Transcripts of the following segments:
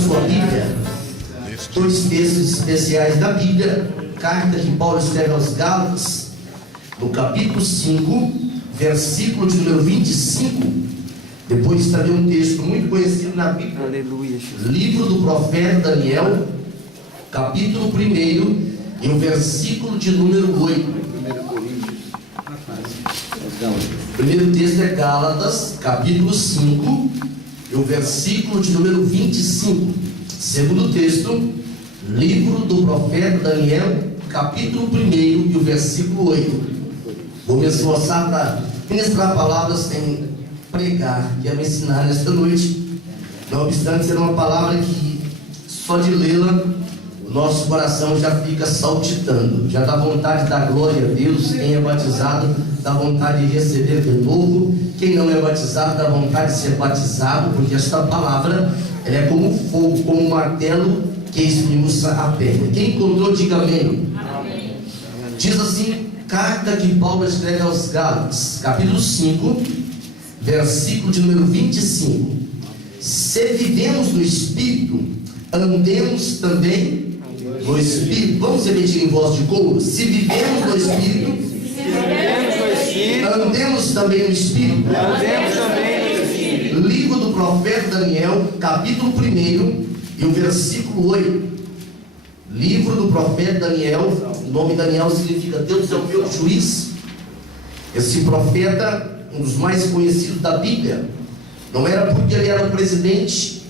sua Bíblia, dois textos especiais da Bíblia, carta que Paulo escreve aos Gálatas, no capítulo 5, versículo de número 25. Depois também um texto muito conhecido na Bíblia, aleluia, livro do profeta Daniel, capítulo 1, e o versículo de número 8. O primeiro texto é Gálatas, capítulo 5, e o versículo de número 25. Segundo texto, livro do profeta Daniel, capítulo 1, e o versículo 8. Vou me esforçar para ministrar palavras sem pregar, que é me ensinar nesta noite. Não obstante ser uma palavra que só de lê-la o nosso coração já fica saltitando, já dá vontade de dar glória a Deus. Quem é batizado dá vontade de receber de novo, quem não é batizado dá vontade de ser batizado, porque esta palavra ela é como fogo, como um martelo que esmiuça a pedra. Quem encontrou, diga amém. Amém. Diz assim, carta que Paulo escreve aos Gálatas, capítulo 5, versículo de número 25. Se vivemos no Espírito, andemos também no Espírito. Vamos repetir em voz de coro. Se vivemos no Espírito, andemos também no Espírito. Livro do profeta Daniel, capítulo 1, e o versículo 8. Livro do profeta Daniel. O nome Daniel significa Deus é o meu juiz. Esse profeta, um dos mais conhecidos da Bíblia, não era porque ele era o presidente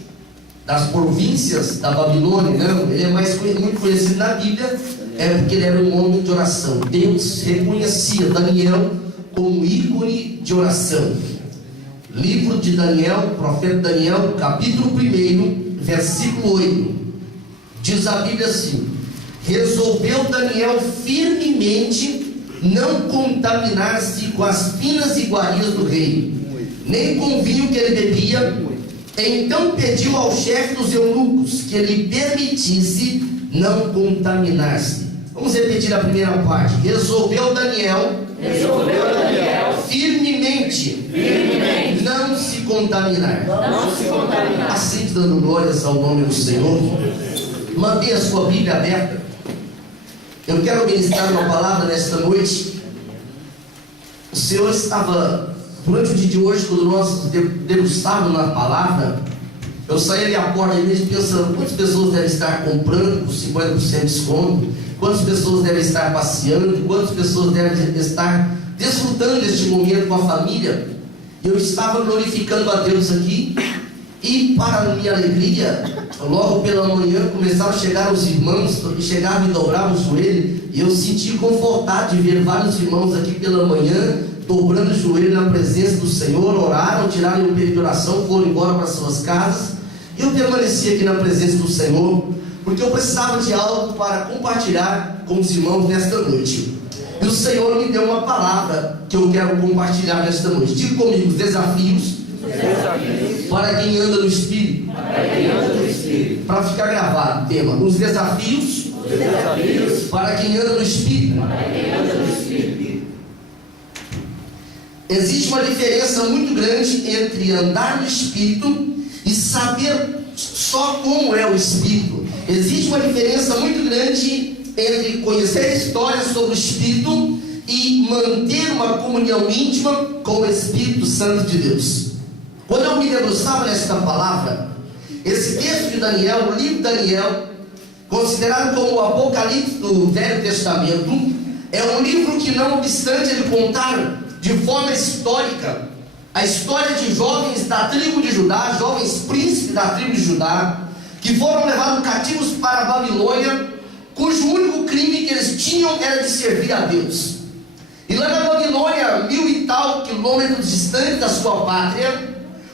das províncias da Babilônia, não. Ele é muito conhecido na Bíblia, é porque ele era um homem de oração. Deus reconhecia Daniel como ícone de oração. Livro de Daniel, profeta Daniel, capítulo 1, versículo 8. Diz a Bíblia assim: resolveu Daniel firmemente não contaminar-se com as finas iguarias do rei, nem com o vinho que ele bebia. Então pediu ao chefe dos eunucos que lhe permitisse não contaminar-se. Vamos repetir a primeira parte. Resolveu Daniel firmemente não se contaminar. Assim, dando glórias ao nome do Senhor. Mantenha a sua Bíblia aberta. Eu quero ministrar uma palavra nesta noite. O Senhor estava, durante o dia de hoje, quando nós degustávamos na palavra, eu saí ali à porta da igreja pensando: quantas pessoas devem estar comprando por 50% de desconto? Quantas pessoas devem estar passeando? Quantas pessoas devem estar desfrutando deste momento com a família? Eu estava glorificando a Deus aqui, e para minha alegria, logo pela manhã começaram a chegar os irmãos, chegavam e dobravam o joelho, e eu senti confortado de ver vários irmãos aqui pela manhã dobrando o joelho na presença do Senhor. Oraram, tiraram o período de oração, foram embora para suas casas, e eu permaneci aqui na presença do Senhor, porque eu precisava de algo para compartilhar com os irmãos nesta noite. E o Senhor me deu uma palavra que eu quero compartilhar nesta noite. Diga comigo: os desafios para quem anda no Espírito. Para ficar gravado o tema: os desafios para quem anda no Espírito. Existe uma diferença muito grande entre andar no Espírito e saber só como é o Espírito. Existe uma diferença muito grande entre conhecer histórias sobre o Espírito e manter uma comunhão íntima com o Espírito Santo de Deus. Quando eu me debruçava nesta palavra, esse texto de Daniel, o livro de Daniel, considerado como o Apocalipse do Velho Testamento, é um livro que, não obstante ele contar de forma histórica a história de jovens da tribo de Judá, jovens príncipes da tribo de Judá, que foram levados cativos para a Babilônia, cujo único crime que eles tinham era de servir a Deus. E lá na Babilônia, 1000 e tal quilômetros distante da sua pátria,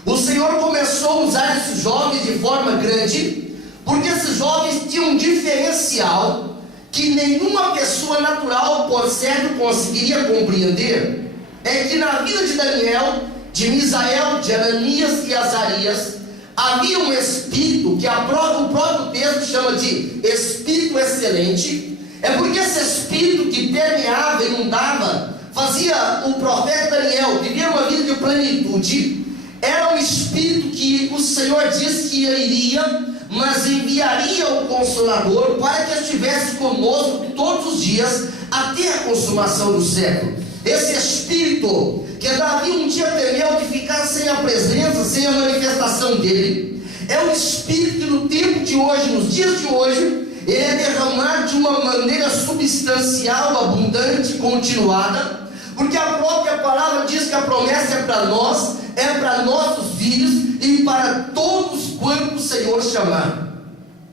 o Senhor começou a usar esses jovens de forma grande, porque esses jovens tinham um diferencial que nenhuma pessoa natural, por certo, conseguiria compreender. É que na vida de Daniel, de Misael, de Ananias e Azarias, havia um espírito que o próprio texto chama de espírito excelente. É porque esse espírito que permeava, inundava, fazia o profeta Daniel viver uma vida de plenitude. Era um espírito que o Senhor disse que iria mas enviaria o Consolador para que estivesse conosco todos os dias até a consumação do século. Esse Espírito que Davi um dia temeu de ficar sem a presença, sem a manifestação dele, é um Espírito que no tempo de hoje, nos dias de hoje, ele é derramado de uma maneira substancial, abundante, continuada, porque a própria palavra diz que a promessa é para nós, é para nossos filhos e para todos quantos o Senhor chamar.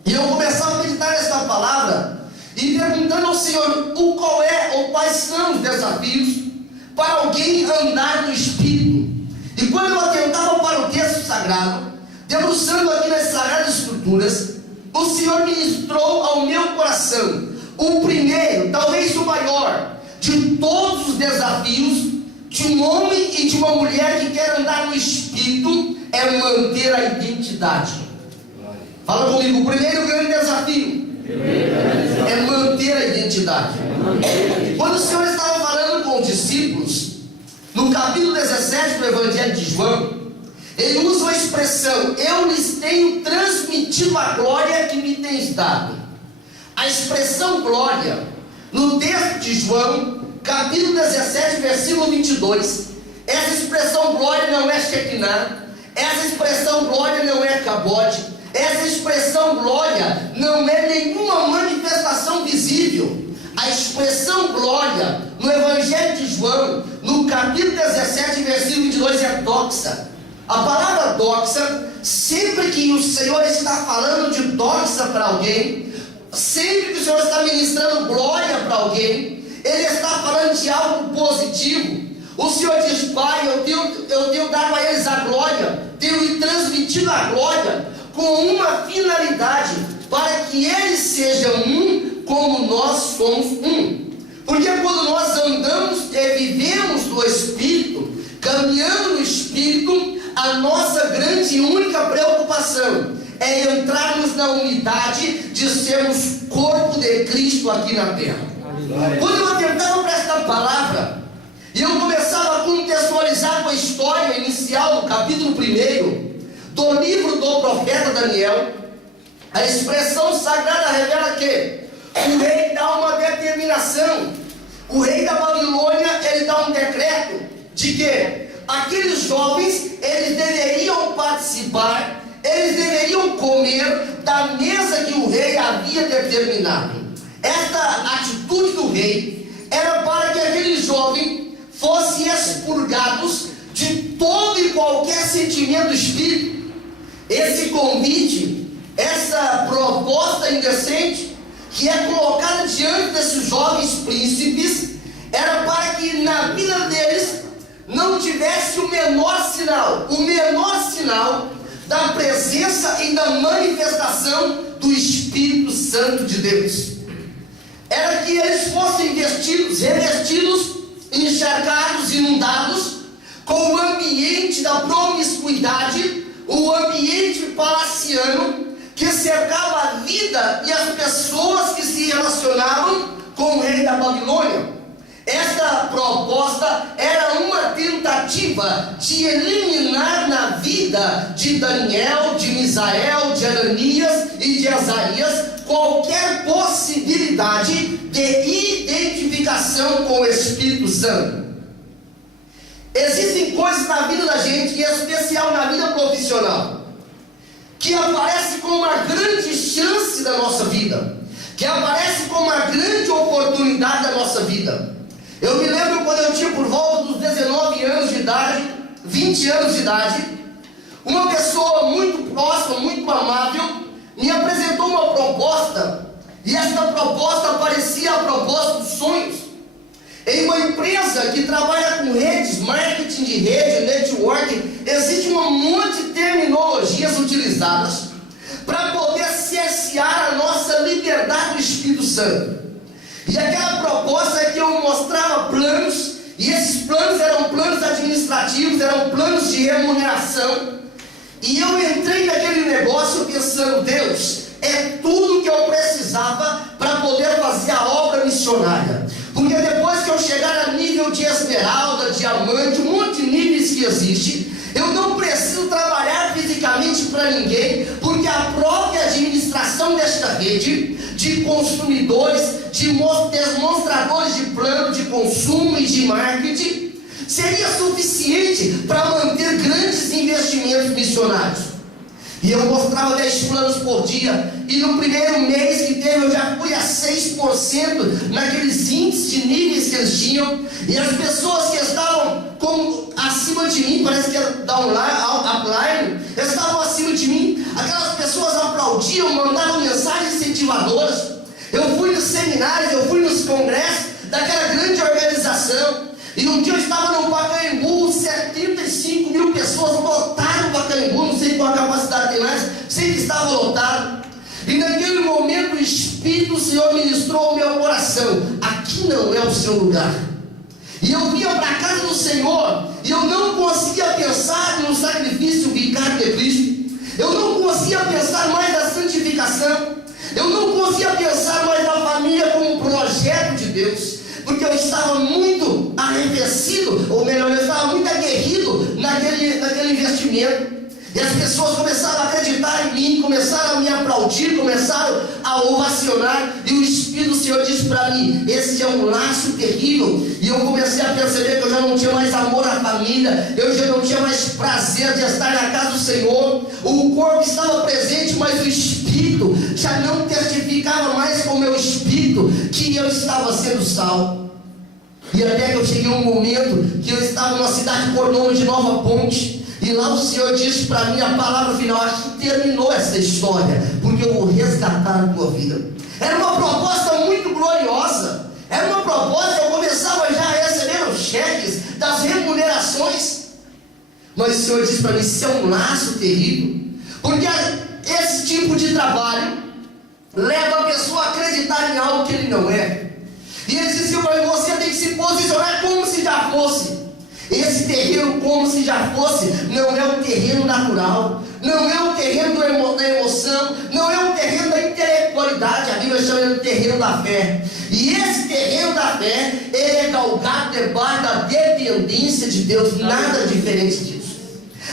E eu começava a meditar esta palavra e perguntando ao Senhor qual é ou quais são os desafios para alguém andar no Espírito. E quando eu atentava para o texto sagrado, debruçando aqui nas Sagradas Escrituras, o Senhor ministrou ao meu coração o primeiro, talvez o maior, de todos os desafios de um homem e de uma mulher que quer andar no Espírito, é manter a identidade. Fala comigo, o primeiro grande desafio é manter a identidade. Quando o Senhor estava falando com os discípulos, no capítulo 17 do Evangelho de João, ele usa a expressão: eu lhes tenho transmitido a glória que me tens dado. A expressão glória, no texto de João, capítulo 17, versículo 22, essa expressão glória não é Shekinah, essa expressão glória não é cabode, essa expressão glória não é nenhuma manifestação visível. A expressão glória, no Evangelho de João, no capítulo 17, versículo 22, é doxa. A palavra doxa, sempre que o Senhor está falando de doxa para alguém, sempre que o Senhor está ministrando glória para alguém, Ele está falando de algo positivo. O Senhor diz: Pai, eu tenho dado a eles a glória, tenho lhe transmitido a glória com uma finalidade, para que eles sejam um como nós somos um. Porque quando nós andamos e vivemos no Espírito, caminhando no Espírito, a nossa grande e única preocupação é entrarmos na unidade de sermos corpo de Cristo aqui na terra. Quando eu atentava para esta palavra, e eu começava a contextualizar com a história inicial do capítulo 1 do livro do profeta Daniel, a expressão sagrada revela que o rei dá uma determinação. O rei da Babilônia, ele dá um decreto de que aqueles jovens, eles deveriam participar, eles deveriam comer da mesa que o rei havia determinado. Esta atitude do rei era para que aqueles jovens fossem expurgados de todo e qualquer sentimento do espírito. Esse convite, essa proposta indecente que é colocada diante desses jovens príncipes, era para que na vida deles não tivesse o menor sinal da presença e da manifestação do Espírito Santo de Deus. Era que eles fossem revestidos, encharcados, inundados com o ambiente da promiscuidade, o ambiente palaciano que cercava a vida e as pessoas que se relacionavam com o rei da Babilônia. Esta proposta era uma tentativa de eliminar na vida de Daniel, de Misael, de Ananias e de Azarias qualquer possibilidade de identificação com o Espírito Santo. Existem coisas na vida da gente, e em especial na vida profissional, que aparece como uma grande chance da nossa vida, que aparece como uma grande oportunidade da nossa vida. Eu me lembro quando eu tinha por volta dos 19 anos de idade, 20 anos de idade, uma pessoa muito próxima, muito amável, me apresentou uma proposta, e esta proposta parecia a proposta dos sonhos. Em uma empresa que trabalha com redes, marketing de rede, networking, existe um monte de terminologias utilizadas para poder cercear a nossa liberdade do Espírito Santo. E aquela proposta é que eu mostrava planos, e esses planos eram planos administrativos, eram planos de remuneração, e eu entrei naquele negócio pensando: Deus, é tudo que eu precisava para poder fazer a obra missionária. Porque depois que eu chegar a nível de esmeralda, diamante, um monte de níveis que existe, Eu não preciso trabalhar fisicamente para ninguém, porque a própria administração desta rede de consumidores, de demonstradores de plano de consumo e de marketing seria suficiente para manter grandes investimentos missionários. E eu mostrava 10 planos por dia, e no primeiro mês que teve eu já fui a 6% naqueles índices de níveis que eles tinham, e as pessoas que estavam acima de mim, parece que era upline, estavam acima de mim, aquelas pessoas aplaudiam, mandavam mensagens incentivadoras. Eu fui nos seminários, eu fui nos congressos daquela grande organização, e um dia eu estava no Pacaembu, 75 mil pessoas lotaram o Pacaembu, não sei qual a capacidade tem mais, sei que estava lotado. E naquele momento o Espírito do Senhor ministrou ao meu coração: aqui não é o seu lugar. E eu vinha para a casa do Senhor, e eu não conseguia pensar no sacrifício vicário de Cristo, eu não conseguia pensar mais na santificação, eu não conseguia pensar mais na família como um projeto de Deus, porque eu estava muito arrefecido, ou melhor, eu estava muito aguerrido naquele investimento. E as pessoas começaram a acreditar em mim, começaram a me aplaudir, começaram a ovacionar, e o Espírito do Senhor disse para mim: esse é um laço terrível. E eu comecei a perceber que eu já não tinha mais amor à família, eu já não tinha mais prazer de estar na casa do Senhor. O corpo estava presente, mas o Espírito já não testificava mais com o meu espírito que eu estava sendo salvo. E até que eu cheguei a um momento que eu estava numa cidade por nome de Nova Ponte, e lá o Senhor disse para mim a palavra final: acho que terminou essa história, porque eu vou resgatar a tua vida. Era uma proposta muito gloriosa, era uma proposta que eu começava já a receber os cheques das remunerações, mas o Senhor disse para mim: isso é um laço terrível, porque esse tipo de trabalho leva a pessoa a acreditar em algo que ele não é. E ele disse para mim: você tem que se posicionar como se já fosse. Esse terreno, como se já fosse, não é o terreno natural, não é o terreno da emoção, não é o terreno da intelectualidade. A Bíblia chama ele de terreno da fé. E esse terreno da fé, ele é galgado debaixo da dependência de Deus, nada diferente disso.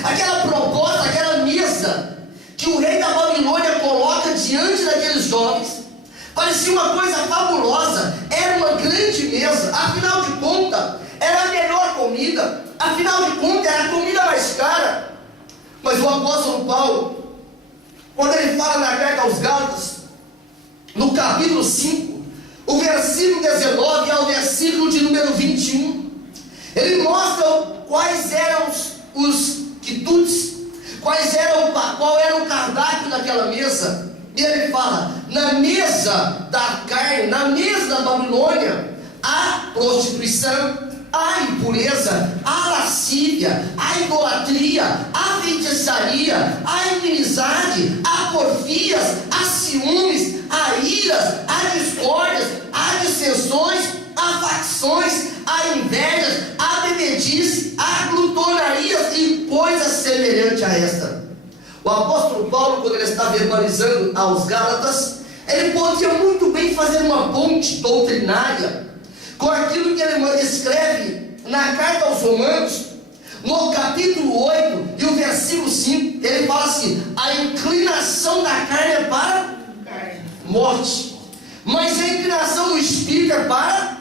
Aquela proposta, aquela mesa que o rei da Babilônia coloca diante daqueles jovens, parecia uma coisa fabulosa, era uma grande mesa, afinal de contas, era a melhor comida, afinal de contas, era a comida mais cara. Mas o apóstolo Paulo, quando ele fala na carta aos Gálatas, no capítulo 5, o versículo 19 ao versículo de número 21, ele mostra quais eram os quitutes, qual era o cardápio daquela mesa. E ele fala: na mesa da carne, na mesa da Babilônia, há prostituição, há impureza, há lascívia, há idolatria, há feitiçaria, há inimizade, há porfias, há ciúmes, há iras, há discórdias, há dissensões, há facções, há invejas, há bebedice, há glutonarias e coisas semelhantes a esta. O apóstolo Paulo, quando ele está verbalizando aos Gálatas, ele podia muito bem fazer uma ponte doutrinária com aquilo que ele escreve na carta aos Romanos, no capítulo 8 e o versículo 5, ele fala assim: a inclinação da carne é para morte, mas a inclinação do Espírito é para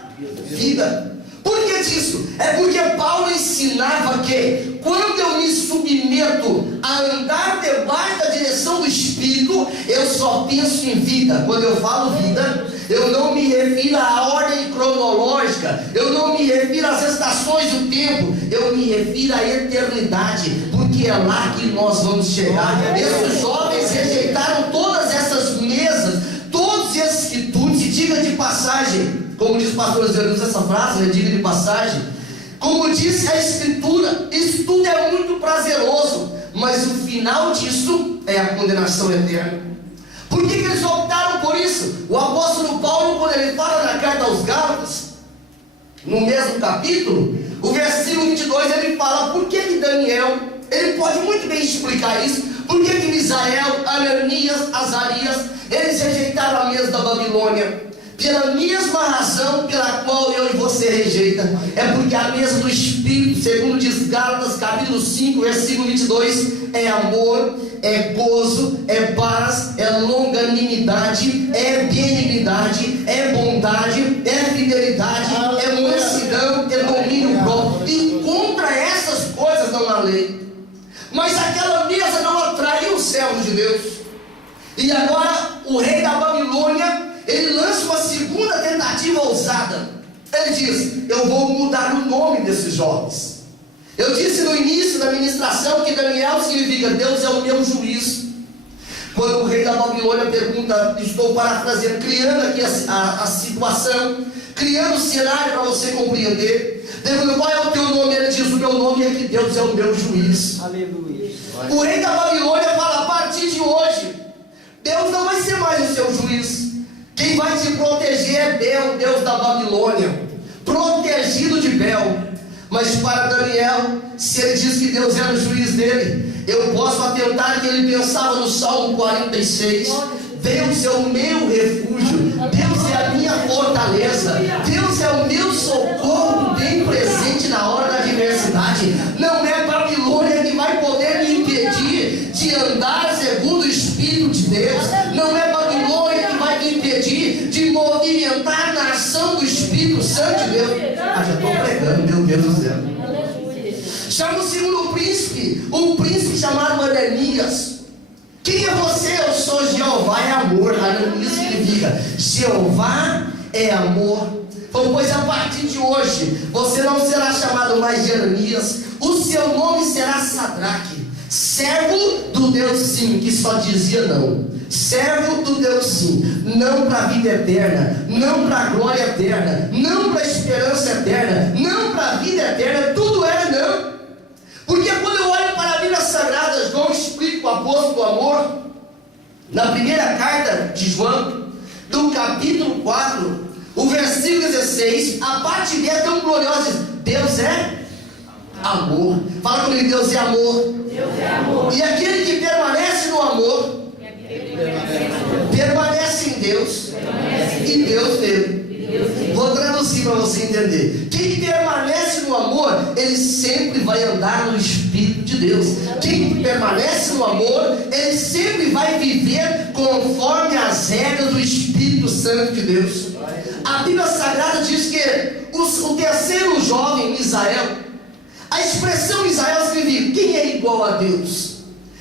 vida. Por que disso? É porque Paulo ensinava que quando eu me submeto a andar debaixo da direção do Espírito, eu só penso em vida. Quando eu falo vida, eu não me refiro à ordem cronológica, eu não me refiro às estações do tempo, eu me refiro à eternidade, porque é lá que nós vamos chegar. Esses jovens rejeitaram todas essas mesas, todos esses quitutes, e diga de passagem, como diz o pastor Zé, usa essa frase, né? Diga de passagem, como disse a Escritura, isso tudo é muito prazeroso, mas o final disso é a condenação eterna. Por que eles optaram por isso? O apóstolo Paulo, quando ele fala na carta aos Gálatas, no mesmo capítulo, o versículo 22, ele fala por que Daniel, ele pode muito bem explicar isso, por que Misael, Ananias, Azarias, eles rejeitaram a mesa da Babilônia. Pela mesma razão pela qual eu e você rejeita, é porque a mesa do Espírito Espírito, segundo diz Gálatas capítulo 5, versículo 22, é amor, é gozo, é paz, é longanimidade, é benignidade, é bondade, é fidelidade, é mansidão, é domínio próprio. E contra essas coisas não há lei. Mas aquela mesa não atraiu os servos de Deus. E agora o rei da Babilônia, ele lança uma segunda tentativa ousada. Ele diz: eu vou mudar o nome desses jovens. Eu disse no início da ministração que Daniel significa Deus é o meu juiz. Quando o rei da Babilônia pergunta, estou parafraseando, criando aqui a situação, criando o cenário para você compreender. Pergunta: qual é o teu nome? Ele diz: o meu nome é que Deus é o meu juiz. Aleluia. O rei da Babilônia fala: a partir de hoje, Deus não vai ser mais o seu juiz. Quem vai te proteger é Bel, Deus da Babilônia, protegido de Bel. Mas para Daniel, se ele diz que Deus era o juiz dele, eu posso atentar que ele pensava no Salmo 46: Deus é o meu refúgio, Deus é a minha fortaleza, Deus é o meu socorro bem presente na hora da adversidade. Não é Babilônia que vai poder me impedir de andar segundo o Espírito de Deus. Não é Babilônia que vai me impedir de movimentar na ação do Espírito Santo de Deus. Já estou pregando, meu Deus do céu. Chama o segundo príncipe, um príncipe chamado Ananias. Quem é você? Eu sou Jeová, é amor. Ananias significa Jeová é amor. Pois a partir de hoje você não será chamado mais de Ananias, o seu nome será Sadraque, servo do Deus sim, que só dizia não. Servo do Deus sim, não para a vida eterna, não para a glória eterna, não para a esperança eterna, não para a vida eterna, tudo era não. Porque quando eu olho para a Bíblia Sagrada, João explica o apóstolo do amor, na primeira carta de João, do capítulo 4, o versículo 16, a parte dele é tão gloriosa: Deus é amor. Fala comigo: Deus é amor. Deus é amor. E aquele que permanece no amor, permanece em Deus, e Deus nele. Vou traduzir para você entender. Quem permanece no amor, ele sempre vai andar no Espírito de Deus. Quem permanece no amor, ele sempre vai viver conforme as regras do Espírito Santo de Deus. A Bíblia Sagrada diz que o terceiro jovem, Misael, a expressão Misael significa quem é igual a Deus.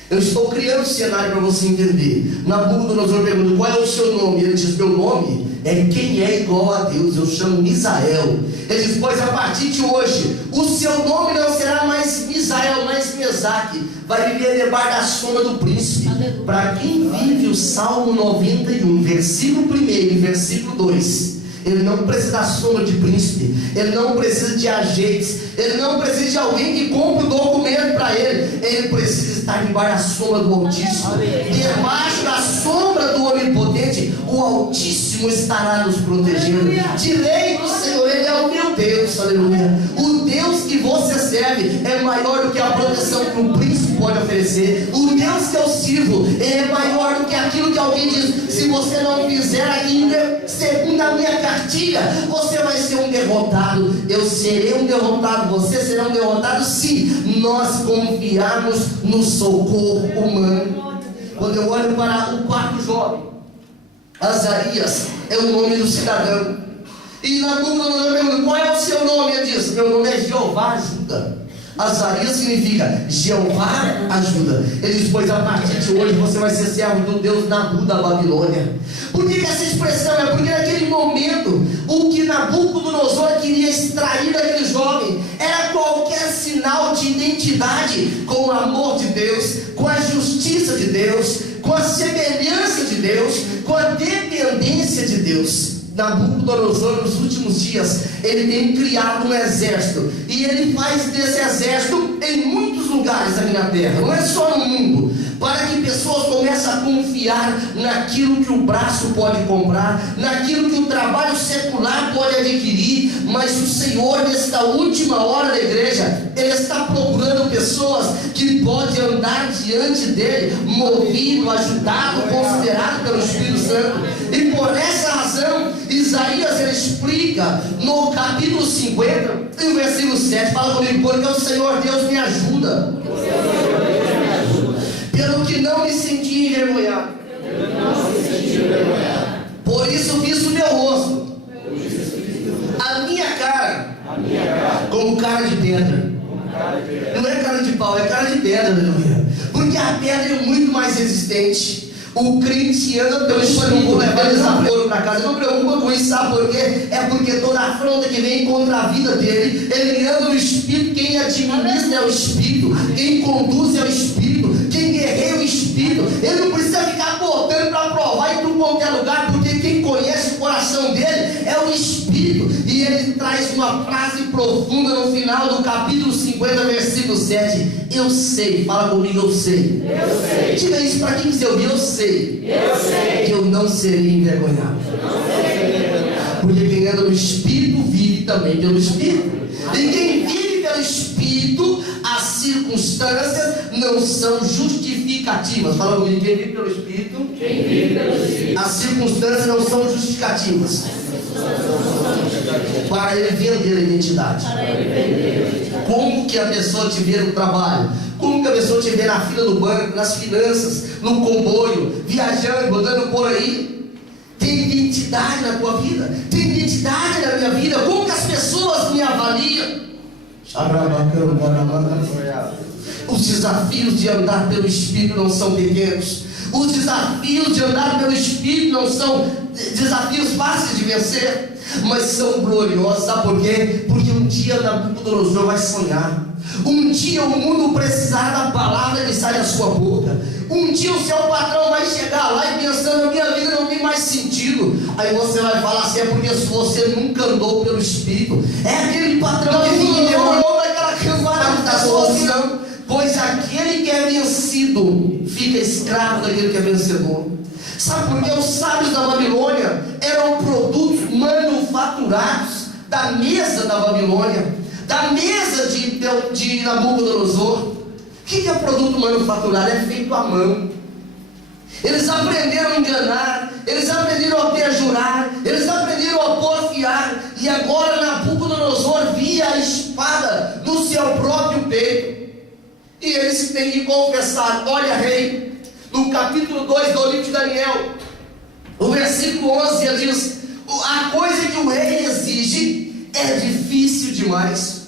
Eu estou criando um cenário para você entender. Nabucodonosor pergunta: qual é o seu nome? Ele diz: meu nome é quem é igual a Deus, eu chamo Misael. Ele diz: pois a partir de hoje o seu nome não será mais Misael, mas Mesaque. Vai viver debaixo da sombra do príncipe. Para quem vive o Salmo 91, versículo 1 e versículo 2, ele não precisa da sombra de príncipe, ele não precisa de agentes, ele não precisa de alguém que compre o documento para ele. Ele precisa estar debaixo da sombra do Altíssimo. Debaixo da sombra do Onipotente, o Altíssimo estará nos protegendo. Direi do Senhor: ele é o meu Deus. Aleluia. O Deus que você serve é maior do que a proteção que um príncipe pode oferecer. O Deus que eu sirvo, ele é maior do que aquilo que alguém diz: se você não fizer ainda segundo a minha cartilha, você vai ser um derrotado. Eu serei um derrotado, você será um derrotado se nós confiarmos no socorro humano. Quando eu olho para o quarto jovem, Azarias é o nome do cidadão. E na Nabucodonosor pergunta: qual é o seu nome? Ele diz: meu nome é Jeová ajuda. Azarias significa Jeová ajuda. Ele diz: pois a partir de hoje você vai ser servo do Deus Nabu da Babilônia. Por que essa expressão? É porque naquele momento o que Nabucodonosor queria extrair daquele jovem era qualquer sinal de identidade com o amor de Deus, com a justiça de Deus, com a semelhança de Deus, com a dependência de Deus. Nabucodonosor, nos últimos dias, ele tem criado um exército, e ele faz desse exército em muitos lugares aqui na terra, não é só no mundo, para que pessoas comecem a confiar naquilo que o braço pode comprar, naquilo que o trabalho secular pode adquirir. Mas o Senhor, nesta última hora da igreja, ele está procurando pessoas que podem andar diante dele, movido, ajudado, considerado pelo Espírito Santo. E por essa razão Isaías ele explica no capítulo 50, e o versículo 7, fala comigo: porque o Senhor Deus me ajuda, pelo que não me senti envergonhado, por isso visto o meu rosto, a minha cara, como cara de pedra. Não é cara de pau, é cara de pedra, aleluia. Porque a pedra é muito mais resistente. O crente anda pelo Espírito, levando desaforo para casa. Não preocupa com isso, sabe por quê? É porque toda afronta que vem contra a vida dele, ele anda no Espírito. Quem administra é o Espírito, quem conduz é o Espírito, quem guerreia é o Espírito. Ele não precisa ficar botando para provar em tudo qualquer lugar, porque quem conhece o coração dele é o Espírito. E ele traz uma frase profunda no final do capítulo 50, versículo 7. Eu sei, fala comigo, eu sei. Diga isso para quem quiser ouvir: eu sei que eu não serei envergonhado. Porque quem anda no Espírito vive também pelo Espírito. E quem vive pelo Espírito, as circunstâncias não são justificativas. Fala comigo: quem vive pelo Espírito, as circunstâncias não são justificativas para ele vender a identidade. Como que a pessoa te vê no trabalho? Como que a pessoa te vê na fila do banco, nas finanças, no comboio, viajando, andando por aí? Tem identidade na tua vida? Tem identidade na minha vida? Como que as pessoas me avaliam? Os desafios de andar pelo Espírito não são pequenos. Os desafios de andar pelo Espírito não são desafios fáceis de vencer, mas são gloriosos. Sabe por quê? Porque um dia Nabucodonosor vai sonhar. Um dia o mundo precisará da palavra que sai da sua boca. Um dia o seu patrão vai chegar lá e pensando: a minha vida não tem mais sentido. Aí você vai falar assim: é porque você nunca andou pelo Espírito. É aquele patrão que fica demorou naquela camada da solução. Pois aquele que é vencido fica escravo daquele que é vencedor. Sabe por quê? Os sábios da Babilônia eram produtos manufaturados da mesa da Babilônia, da mesa de Nabucodonosor. O que é produto manufaturado? É feito à mão. Eles aprenderam a enganar, eles aprenderam a perjurar, eles aprenderam a porfiar. E agora Nabucodonosor via a espada no seu próprio peito. E eles têm que confessar: olha, rei, no capítulo 2 do livro de Daniel, o versículo 11, ele diz: a coisa que o rei exige é difícil demais.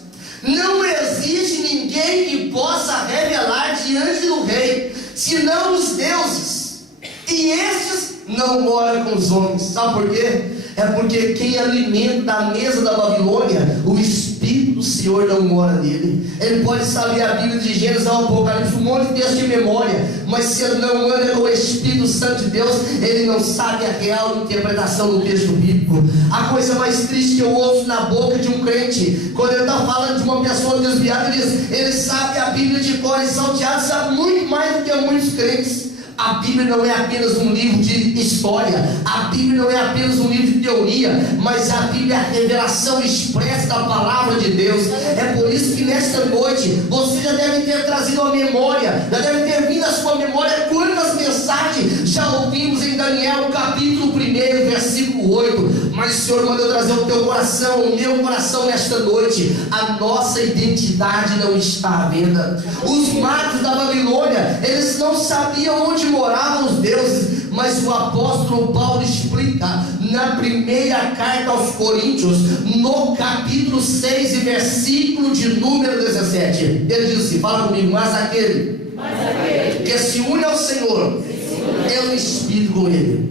Não existe ninguém que possa revelar diante do rei, senão os deuses, e estes não moram com os homens. Sabe por quê? É porque quem alimenta a mesa da Babilônia, o Espírito do Senhor não mora nele. Ele pode saber a Bíblia de Gênesis ao Apocalipse, um monte de texto de memória, mas se ele não anda com o Espírito Santo de Deus, ele não sabe a real interpretação do texto bíblico. A coisa mais triste que eu ouço na boca de um crente, quando ele está falando de uma pessoa desviada, ele diz: ele sabe a Bíblia de cor e salteado, sabe muito mais do que muitos crentes. A Bíblia não é apenas um livro de história, a Bíblia não é apenas um livro de teoria, mas a Bíblia é a revelação expressa da palavra de Deus. É por isso que nesta noite você já deve ter trazido a memória, já deve ter vindo à sua memória quantas mensagens já ouvimos em Daniel capítulo 1, versículo 8. Mas o Senhor mandou trazer o teu coração, o meu coração nesta noite. A nossa identidade não está à venda. Os magos da Babilônia, eles não sabiam onde moravam os deuses, mas o apóstolo Paulo explica na primeira carta aos Coríntios, no capítulo 6 e versículo de número 17. Ele diz assim: fala comigo: mas aquele que se une ao Senhor é um espírito com ele.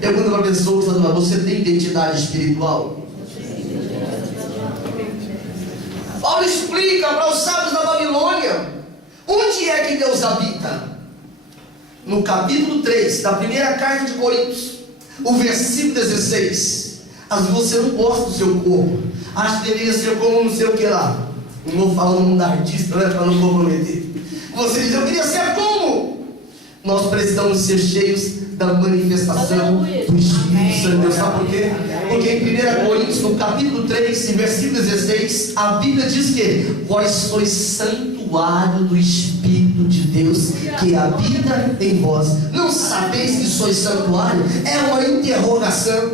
Pergunta para a pessoa: você tem identidade espiritual? Paulo explica para os sábios da Babilônia onde é que Deus habita. No capítulo 3 da primeira carta de Coríntios, o versículo 16. Às vezes você não gosta do seu corpo, acha que deveria ser como não sei o que lá. Não vou falar o nome da artista, né, para não comprometer. Você diz: eu queria ser como? Nós precisamos ser cheios da manifestação do Espírito Santo de Deus. Sabe por quê? Porque em 1 Coríntios, no capítulo 3, versículo 16, a Bíblia diz que vós sois santuário do Espírito de Deus que habita em vós. Não sabeis que sois santuário? É uma interrogação.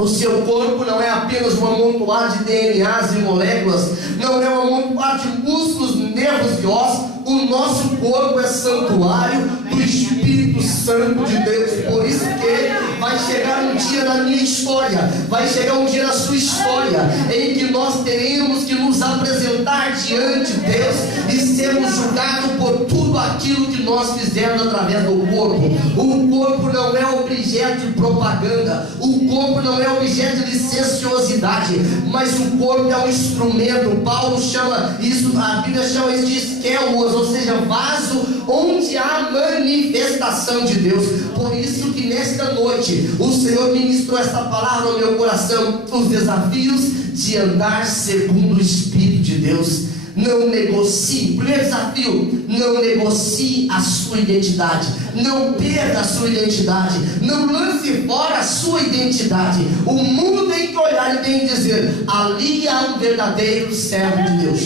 O seu corpo não é apenas um amontoado de DNAs e moléculas, não é um amontoado de músculos, nervos e ossos. O nosso corpo é santuário do Espírito Santo de Deus. Por isso que vai chegar um dia na minha história, vai chegar um dia na sua história, em que nós teremos que nos apresentar diante de Deus e sermos julgados por tudo aquilo que nós fizemos através do corpo. O corpo não é objeto de propaganda, o corpo não é objeto de licenciosidade, mas o corpo é um instrumento. Paulo chama isso, a Bíblia chama isso de esquelos, ou seja, vaso onde há manifestação de Deus. Por isso que nesta noite o Senhor ministrou esta palavra ao meu coração: os desafios de andar segundo o Espírito de Deus. Não negocie. Primeiro desafio: não negocie a sua identidade. Não perda a sua identidade. Não lance fora a sua identidade. O mundo tem que olhar e tem que dizer: ali há um verdadeiro servo de Deus.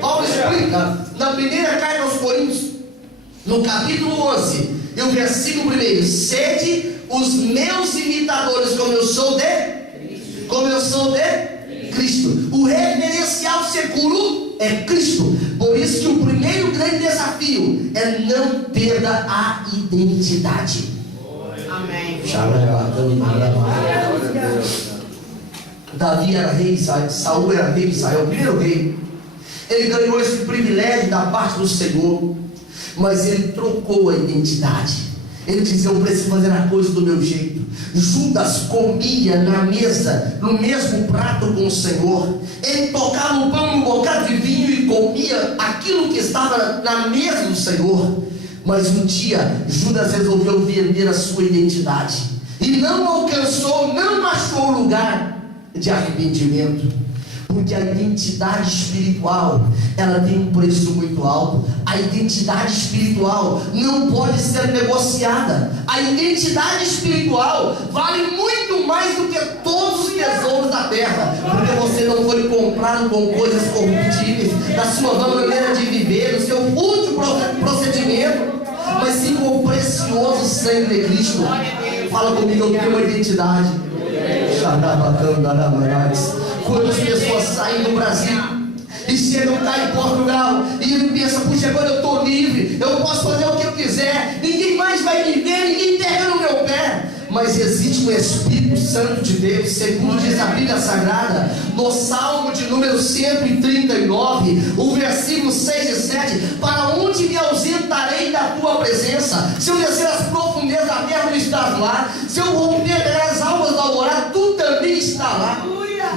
Paulo explica na primeira carta aos Coríntios, no capítulo 11, e o versículo 1: sede os meus imitadores, como eu sou de Cristo. O referencial seguro é Cristo. Por isso que o primeiro grande desafio é não perda a identidade. Amém. Davi era rei, Saul era rei de Israel, o primeiro rei. Ele ganhou esse privilégio da parte do Senhor, mas ele trocou a identidade. Ele dizia: eu preciso fazer a coisa do meu jeito. Judas comia na mesa, no mesmo prato com o Senhor. Ele tocava o pão num bocado de vinho e comia aquilo que estava na mesa do Senhor. Mas um dia Judas resolveu vender a sua identidade e não alcançou, não achou lugar de arrependimento. Porque a identidade espiritual, ela tem um preço muito alto. A identidade espiritual não pode ser negociada. A identidade espiritual vale muito mais do que todos os tesouros da terra. Porque você não foi comprado com coisas corruptíveis, da sua maneira de viver, do seu último procedimento, mas sim com o precioso sangue de Cristo. Fala comigo: eu tenho uma identidade. Quantas pessoas saem do Brasil e chegam cá em Portugal e ele pensa: puxa, agora eu estou livre, eu posso fazer o que eu quiser, ninguém mais vai me ver, ninguém pega no meu pé. Mas existe um Espírito Santo de Deus, segundo diz a Bíblia Sagrada, no Salmo de número 139, o versículo 6 e 7: para onde me ausentarei da tua presença? Se eu descer as profundezas da terra, tu estás lá. Se eu romper as almas do alvorada, tu também estás lá.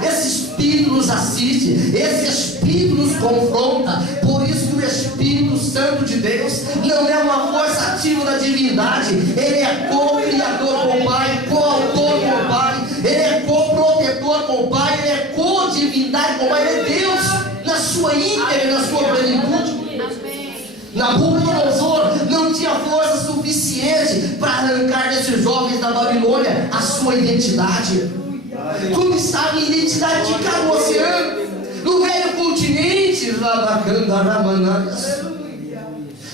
Esse Espírito nos assiste, esse Espírito nos confronta. Por isso que o Espírito Santo de Deus não é uma força ativa da divindade. Ele é co-criador com o Pai, co-autor com o Pai, ele é co-protetor com o Pai, ele é co-divindade com o Pai. Ele é Deus na sua íntegra, na sua plenitude. Nabucodonosor não tinha força suficiente para arrancar desses jovens da Babilônia a sua identidade. Como está a minha identidade de cá no oceano, no velho continente,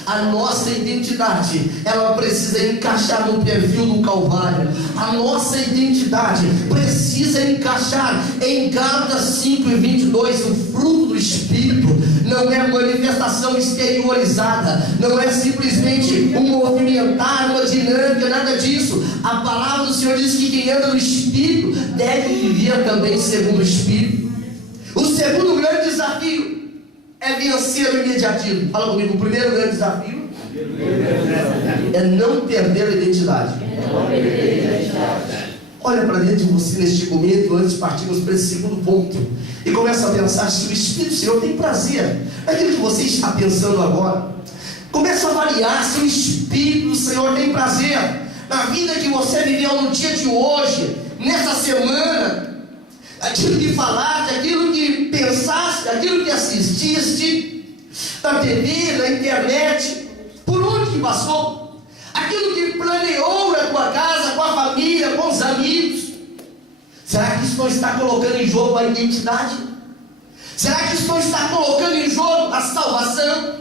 a nossa identidade, ela precisa encaixar no perfil do Calvário. A nossa identidade precisa encaixar em Gálatas 5 e 22. O fruto do Espírito não é manifestação exteriorizada, não é simplesmente um movimentar, uma dinâmica, nada disso. A palavra do Senhor diz que quem anda no Espírito deve viver também segundo o Espírito. O segundo grande desafio é vencer o imediatismo. Fala comigo: o primeiro grande desafio é não perder a identidade. Olha para dentro de você neste momento, antes de partirmos para esse segundo ponto, e começa a pensar se o Espírito do Senhor tem prazer naquilo que você está pensando agora. Começa a avaliar se o Espírito do Senhor tem prazer na vida que você viveu no dia de hoje, nessa semana. Aquilo que falaste, aquilo que pensaste, aquilo que assististe na TV, na internet, por onde que passou, aquilo que planeou na tua casa, com a família, com os amigos. Será que isso não está colocando em jogo a identidade? Será que isso não está colocando em jogo a salvação?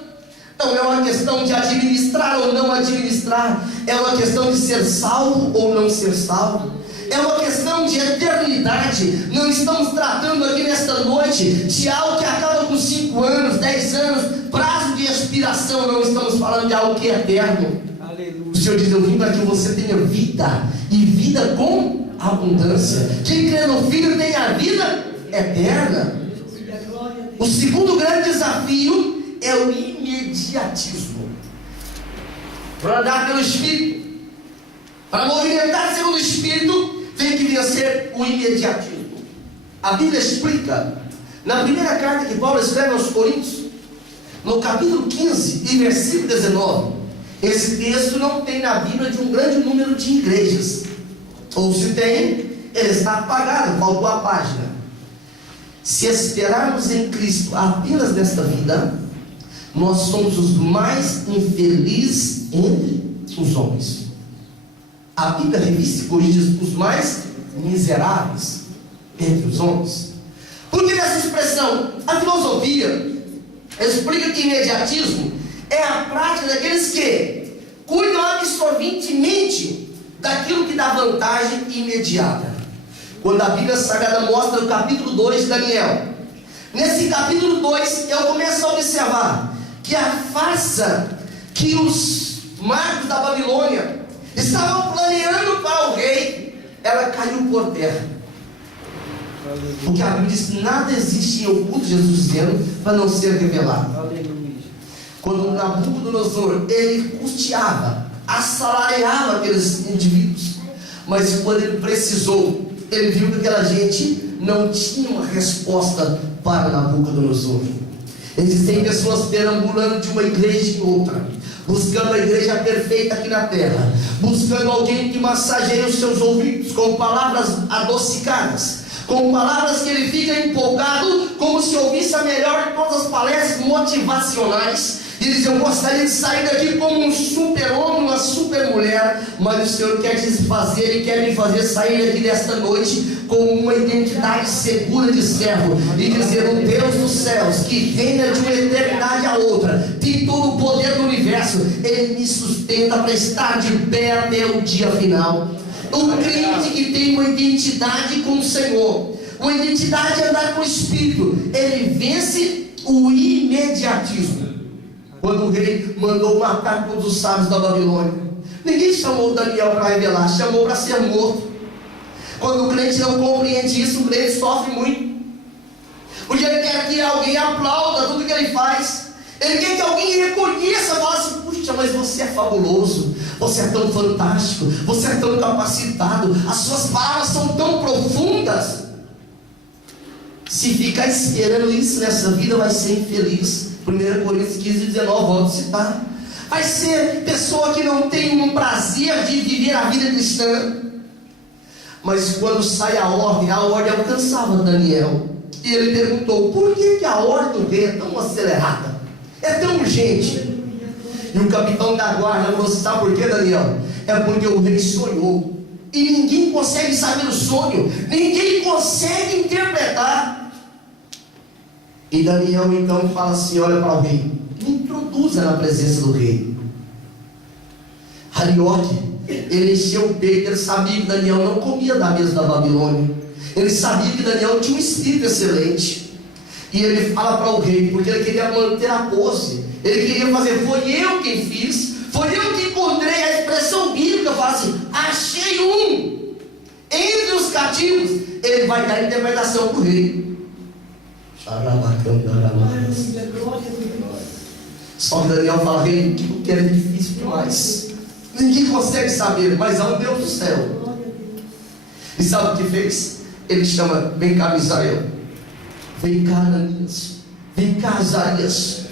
Não é uma questão de administrar ou não administrar, é uma questão de ser salvo ou não ser salvo. é uma questão de eternidade. Não estamos tratando aqui nesta noite de algo que acaba com 5 anos, 10 anos, prazo de expiração. Não estamos falando de algo que é eterno. Aleluia. O Senhor diz: eu vim para que você tenha vida, e vida com abundância. Quem crê no Filho tem a vida eterna. O segundo grande desafio é o imediatismo. Para andar pelo Espírito, para movimentar segundo o Espírito, tem que vencer o imediatismo. A Bíblia explica, na primeira carta que Paulo escreve aos Coríntios, no capítulo 15 e versículo 19, esse texto não tem na Bíblia de um grande número de igrejas, ou se tem, ele está apagado, faltou a página. Se esperarmos em Cristo apenas nesta vida, nós somos os mais infelizes entre os homens. A Bíblia revista e corrige os mais miseráveis entre os homens. Por que dessa expressão? A filosofia explica que imediatismo é a prática daqueles que cuidam absorventemente daquilo que dá vantagem imediata. Quando a Bíblia Sagrada mostra o capítulo 2 de Daniel, nesse capítulo 2 eu começo a observar que a farsa que os magos da Babilônia estavam planeando para o rei, ela caiu por terra. Porque a Bíblia diz que nada existe em oculto, Jesus dizendo, para não ser revelado. Quando Nabucodonosor, ele custeava, assalariava aqueles indivíduos, mas quando ele precisou, ele viu que aquela gente não tinha uma resposta para Nabucodonosor. Existem pessoas perambulando de uma igreja em outra, buscando a igreja perfeita aqui na terra, buscando alguém que massageie os seus ouvidos com palavras adocicadas, com palavras que ele fica empolgado, como se ouvisse a melhor de todas as palestras motivacionais. E diz: eu gostaria de sair daqui como um super-homem, uma super-mulher. Mas o Senhor quer te fazer e quer me fazer sair daqui desta noite com uma identidade segura de servo, e dizer: o Deus dos céus, que reina de uma eternidade a outra, tem todo o poder do universo, Ele me sustenta para estar de pé até o dia final. O crente que tem uma identidade com o Senhor, uma identidade de andar com o Espírito, ele vence o imediatismo. Quando o rei mandou matar todos os sábios da Babilônia, ninguém chamou Daniel para revelar, chamou para ser morto. Quando o crente não compreende isso, o crente sofre muito, porque ele quer que alguém aplauda tudo que ele faz, ele quer que alguém reconheça e fale assim: puxa, mas você é fabuloso, você é tão fantástico, você é tão capacitado, as suas palavras são tão profundas. Se ficar esperando isso nessa vida, vai ser infeliz. 1 Coríntios 15, 19, volto a citar. Vai ser pessoa que não tem um prazer de viver a vida cristã. Mas quando sai a ordem alcançava Daniel. E ele perguntou: por que a ordem do rei é tão acelerada? É tão urgente? E o capitão da guarda falou: sabe por que, Daniel? É porque o rei sonhou, e ninguém consegue saber o sonho, ninguém consegue interpretar. E Daniel então fala assim: olha para o rei, me introduza na presença do rei. Arioque, ele encheu o peito, ele sabia que Daniel não comia da mesa da Babilônia, ele sabia que Daniel tinha um espírito excelente. E ele fala para o rei, porque ele queria manter a pose, ele queria fazer: foi eu quem fiz, foi eu que encontrei. A expressão bíblica fala assim: achei um entre os cativos. Ele vai dar a interpretação para o rei. Só que Daniel fala: rei, que é difícil demais, ninguém consegue saber, mas há um Deus do céu. E sabe o que fez? Ele chama: vem cá, Misael, vem cá, Ananias, vem cá, Azarias.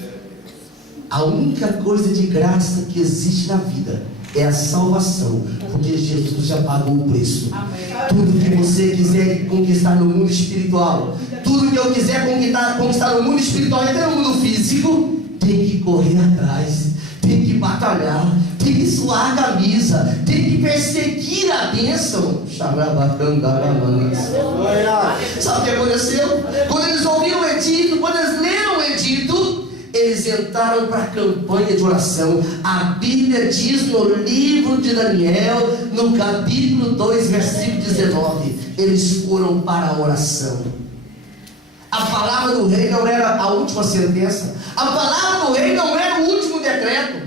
A única coisa de graça que existe na vida é a salvação, porque Jesus já pagou o preço. Amém. Tudo que você quiser conquistar no mundo espiritual, tudo que eu quiser conquistar no mundo espiritual e até no mundo físico, tem que correr atrás, tem que batalhar, tem que suar a camisa, tem que perseguir a bênção. Sabe o que aconteceu? Quando eles ouviram o edito, quando eles leram o edito, eles entraram para a campanha de oração. A Bíblia diz no livro de Daniel, no capítulo 2, versículo 19, eles foram para a oração. A palavra do rei não era a última sentença, a palavra do rei não era o último decreto.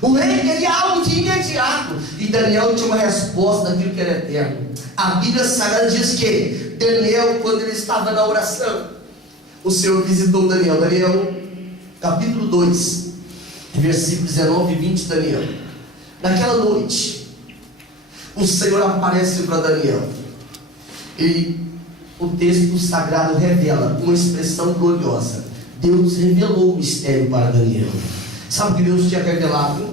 O rei queria algo de imediato, e Daniel tinha uma resposta daquilo que era eterno. A Bíblia Sagrada diz que Daniel, quando ele estava na oração, o Senhor visitou Daniel. Daniel, capítulo 2, versículo 19 e 20, Daniel. Naquela noite, o Senhor aparece para Daniel, e o texto sagrado revela uma expressão gloriosa. Deus revelou o mistério para Daniel. Sabe o que Deus tinha revelado?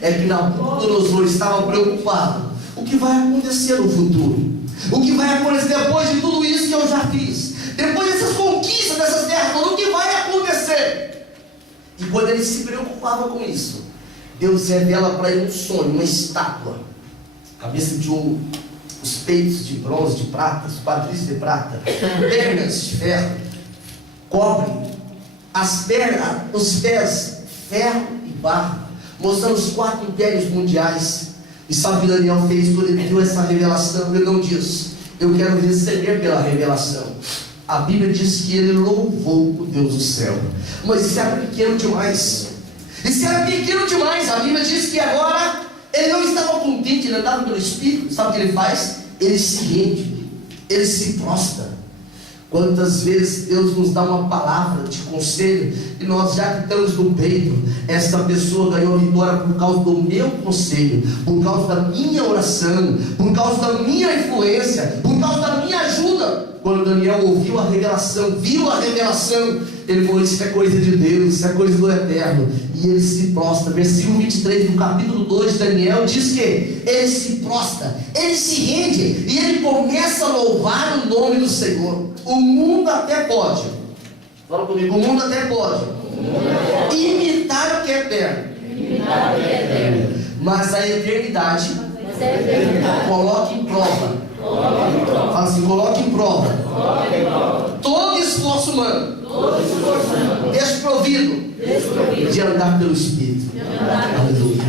É que Nabucodonosor estava preocupado. O que vai acontecer no futuro? O que vai acontecer depois de tudo isso que eu já fiz? Depois dessas conquistas, dessas terras, o que vai acontecer? E quando ele se preocupava com isso, Deus revela para ele um sonho, uma estátua, cabeça de ouro, os peitos de bronze, de prata, os quadris de prata, pernas de ferro, cobre, as pernas, os pés, ferro e barro, mostrando os 4 impérios mundiais. E sabe o que Daniel fez quando ele viu essa revelação? Ele não diz: eu quero receber pela revelação. A Bíblia diz que ele louvou o Deus do céu. Mas isso era pequeno demais. Isso era pequeno demais. A Bíblia diz que agora ele não estava contente, ele andava pelo Espírito. Sabe o que ele faz? Ele se rende, ele se prostra. Quantas vezes Deus nos dá uma palavra de conselho e nós já gritamos no peito: essa pessoa ganhou vitória por causa do meu conselho, por causa da minha oração, por causa da minha influência, por causa da minha ajuda. Quando Daniel ouviu a revelação, viu a revelação, ele falou: isso é coisa de Deus, isso é coisa do Eterno. E ele se prostra. Versículo 23 do capítulo 2 de Daniel diz que ele se prostra, ele se rende e ele começa a louvar o nome do Senhor. O mundo até pode, fala comigo, o mundo até pode imitar o que é eterno, mas a eternidade coloca em prova. Fala assim: coloca em prova todo esforço humano desprovido de andar pelo Espírito. Aleluia.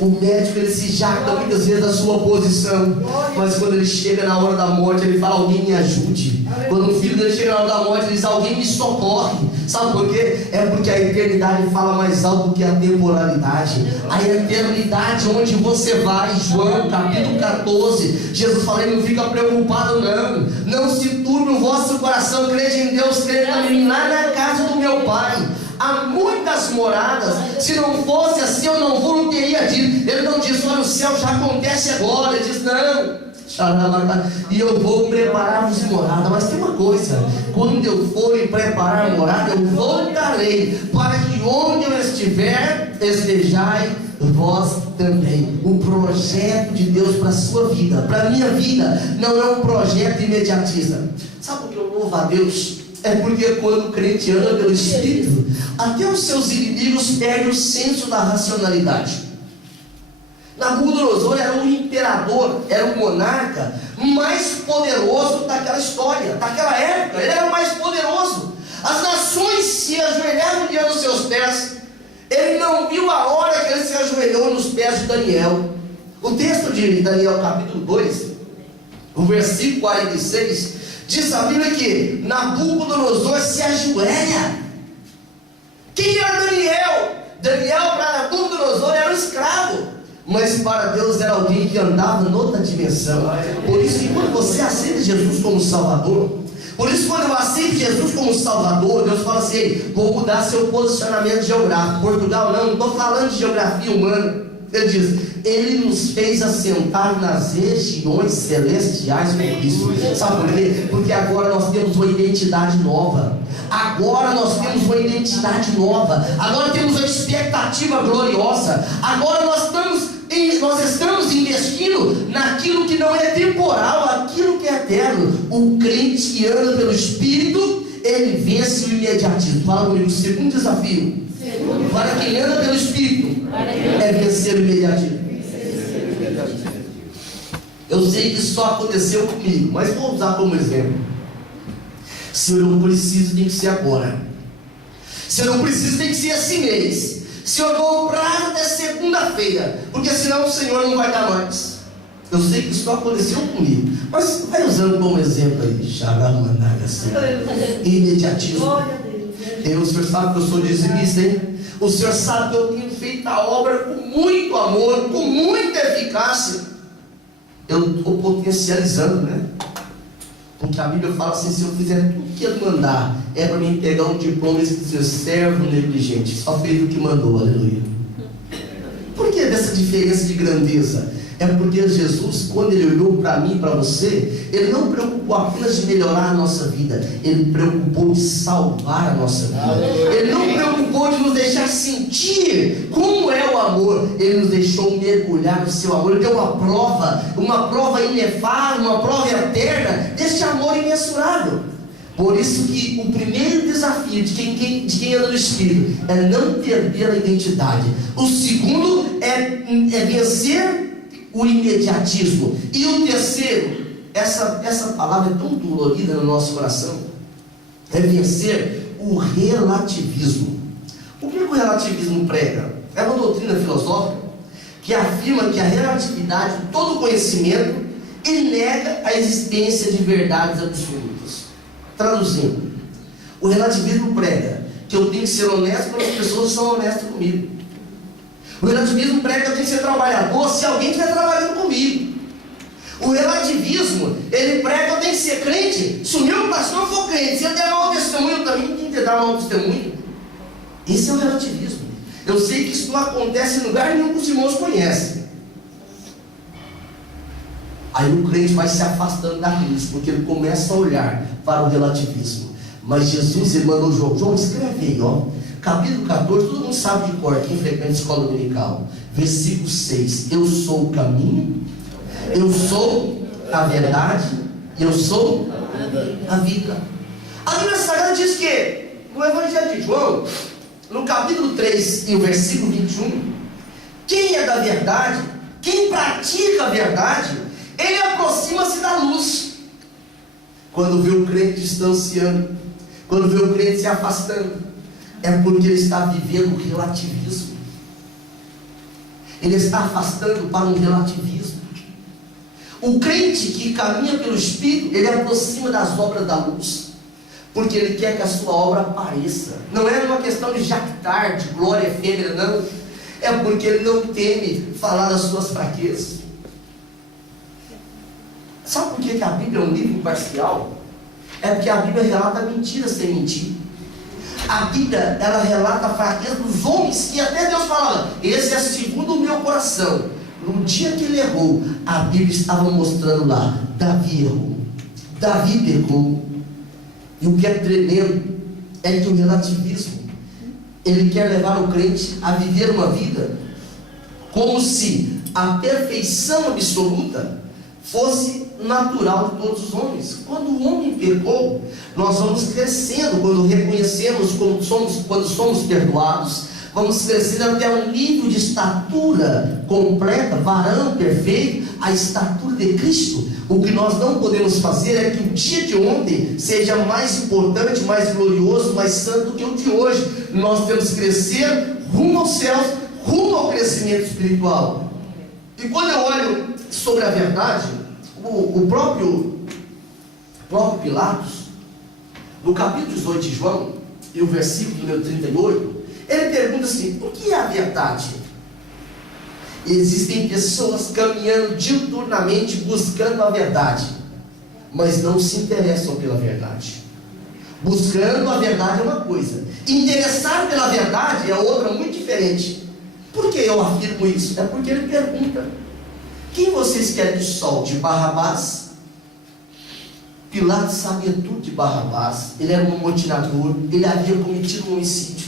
O médico, ele se jacta muitas vezes da sua posição, mas quando ele chega na hora da morte, ele fala: alguém me ajude. Quando o filho dele chega na hora da morte, ele diz: alguém me socorre. Sabe por quê? É porque a eternidade fala mais alto do que a temporalidade. A eternidade onde você vai. João capítulo 14, Jesus fala: não fica preocupado não, não se turbe o vosso coração, crede em Deus, crede também. Lá na casa do meu Pai há muitas moradas. Se não fosse assim, eu não teria dito. Ele não diz: olha, o céu já acontece agora. Ele diz: não, e eu vou preparar-vos morada. Mas tem uma coisa: quando eu for e preparar morada, eu voltarei, para que onde eu estiver, estejai vós também. O projeto de Deus para a sua vida, para a minha vida, não é um projeto imediatista. Sabe por que eu louvo a Deus? É porque quando o crente anda pelo Espírito, até os seus inimigos perdem o senso da racionalidade. Nabucodonosor era o imperador, era o monarca mais poderoso daquela história, daquela época. Ele era o mais poderoso. As nações se ajoelhavam diante dos seus pés. Ele não viu a hora que ele se ajoelhou nos pés de Daniel. O texto de Daniel capítulo 2, o versículo 46, diz a Bíblia que Nabucodonosor se ajoelha. Quem era Daniel? Daniel para Nabucodonosor era um escravo, mas para Deus era alguém que andava noutra dimensão. Por isso que quando você aceita Jesus como Salvador, por isso quando eu aceito Jesus como Salvador, Deus fala assim: vou mudar seu posicionamento geográfico. Portugal não estou falando de geografia humana. Ele diz: Ele nos fez assentar nas regiões celestiais com Cristo. Sabe por quê? Porque agora nós temos uma identidade nova. Agora nós temos uma identidade nova. Agora temos uma expectativa gloriosa. Agora nós estamos investindo naquilo que não é temporal, aquilo que é eterno. O crente que anda pelo Espírito, ele vence o imediatismo. Fala comigo, o segundo desafio para quem anda pelo Espírito é vencer o imediatismo. Eu sei que só aconteceu comigo, mas vou usar como exemplo. Se eu não preciso, tem que ser agora. Se eu não preciso, tem que ser esse mês. Se eu dou o prazo até segunda-feira, porque senão o Senhor não vai dar mais. Eu sei que isso não aconteceu comigo, mas vai usando como exemplo aí. Imediatismo. O Senhor sabe que eu sou dizimista, hein? O Senhor sabe que eu tenho feito a obra com muito amor, com muita eficácia. Eu estou potencializando, né? Porque a Bíblia fala assim: se eu fizer tudo que Ele mandar, é para mim pegar um diploma e dizer servo negligente, só fez o que mandou, aleluia. Por que dessa diferença de grandeza? É porque Jesus, quando Ele olhou para mim e para você, Ele não preocupou apenas de melhorar a nossa vida, Ele preocupou de salvar a nossa vida. Ele não preocupou de nos deixar sentir como é o amor, Ele nos deixou mergulhar no seu amor. Ele deu uma prova inefável, uma prova eterna deste amor imensurável. Por isso que o primeiro desafio de quem anda no Espírito é não perder a identidade. O segundo é vencer o imediatismo. E o terceiro, essa palavra é tão dolorida no nosso coração, é vencer o relativismo. O que o relativismo prega? É uma doutrina filosófica que afirma que a relatividade de todo conhecimento e nega a existência de verdades absolutas. Traduzindo, o relativismo prega que eu tenho que ser honesto quando as pessoas são honestas comigo. O relativismo prega que eu tenho que ser trabalhador se alguém estiver trabalhando comigo. O relativismo, ele prega que eu tenho que ser crente se o meu pastor for crente. Se ele der mau testemunho, eu também tenho que dar mau testemunho. Esse é o relativismo. Eu sei que isso não acontece em lugar nenhum que os irmãos conhecem. Aí o crente vai se afastando da cruz, porque ele começa a olhar para o relativismo. Mas Jesus, ele mandou João, escreve aí, ó. Capítulo 14, todo mundo sabe de cor, quem frequenta a escola dominical. Versículo 6. Eu sou o caminho, eu sou a verdade, eu sou a vida. A Bíblia Sagrada diz que, no Evangelho de João, no capítulo 3 e o versículo 21, quem é da verdade, quem pratica a verdade, ele aproxima-se da luz. Quando vê o crente distanciando, quando vê o crente se afastando, é porque ele está vivendo o relativismo. Ele está afastando para um relativismo. O crente que caminha pelo Espírito, ele aproxima das obras da luz, porque ele quer que a sua obra apareça. Não é uma questão de jactar, de glória efêmera, não. É porque ele não teme falar das suas fraquezas. Sabe por que a Bíblia é um livro imparcial? É porque a Bíblia relata mentira sem mentir. A Bíblia, ela relata a fraqueza dos homens, e até Deus falava, esse é segundo o meu coração. No dia que ele errou, a Bíblia estava mostrando lá, Davi errou, Davi pecou. E o que é tremendo é que o relativismo, ele quer levar o crente a viver uma vida como se a perfeição absoluta fosse natural de todos os homens. Quando o homem pecou, nós vamos crescendo, quando reconhecemos quando somos perdoados, vamos crescendo até um nível de estatura completa, varão perfeito, a estatura de Cristo. O que nós não podemos fazer é que o dia de ontem seja mais importante, mais glorioso, mais santo do que o de hoje. Nós temos que crescer rumo aos céus, rumo ao crescimento espiritual. E quando eu olho sobre a verdade, o próprio Pilatos, no capítulo 18 de João, e o versículo número 38, ele pergunta assim: o que é a verdade? Existem pessoas caminhando diuturnamente buscando a verdade, mas não se interessam pela verdade. Buscando a verdade é uma coisa, interessar pela verdade é outra muito diferente. Por que eu afirmo isso? É porque ele pergunta: quem vocês querem que solte? Barrabás? Pilatos sabia tudo de Barrabás. Ele era um amotinador, ele havia cometido um homicídio,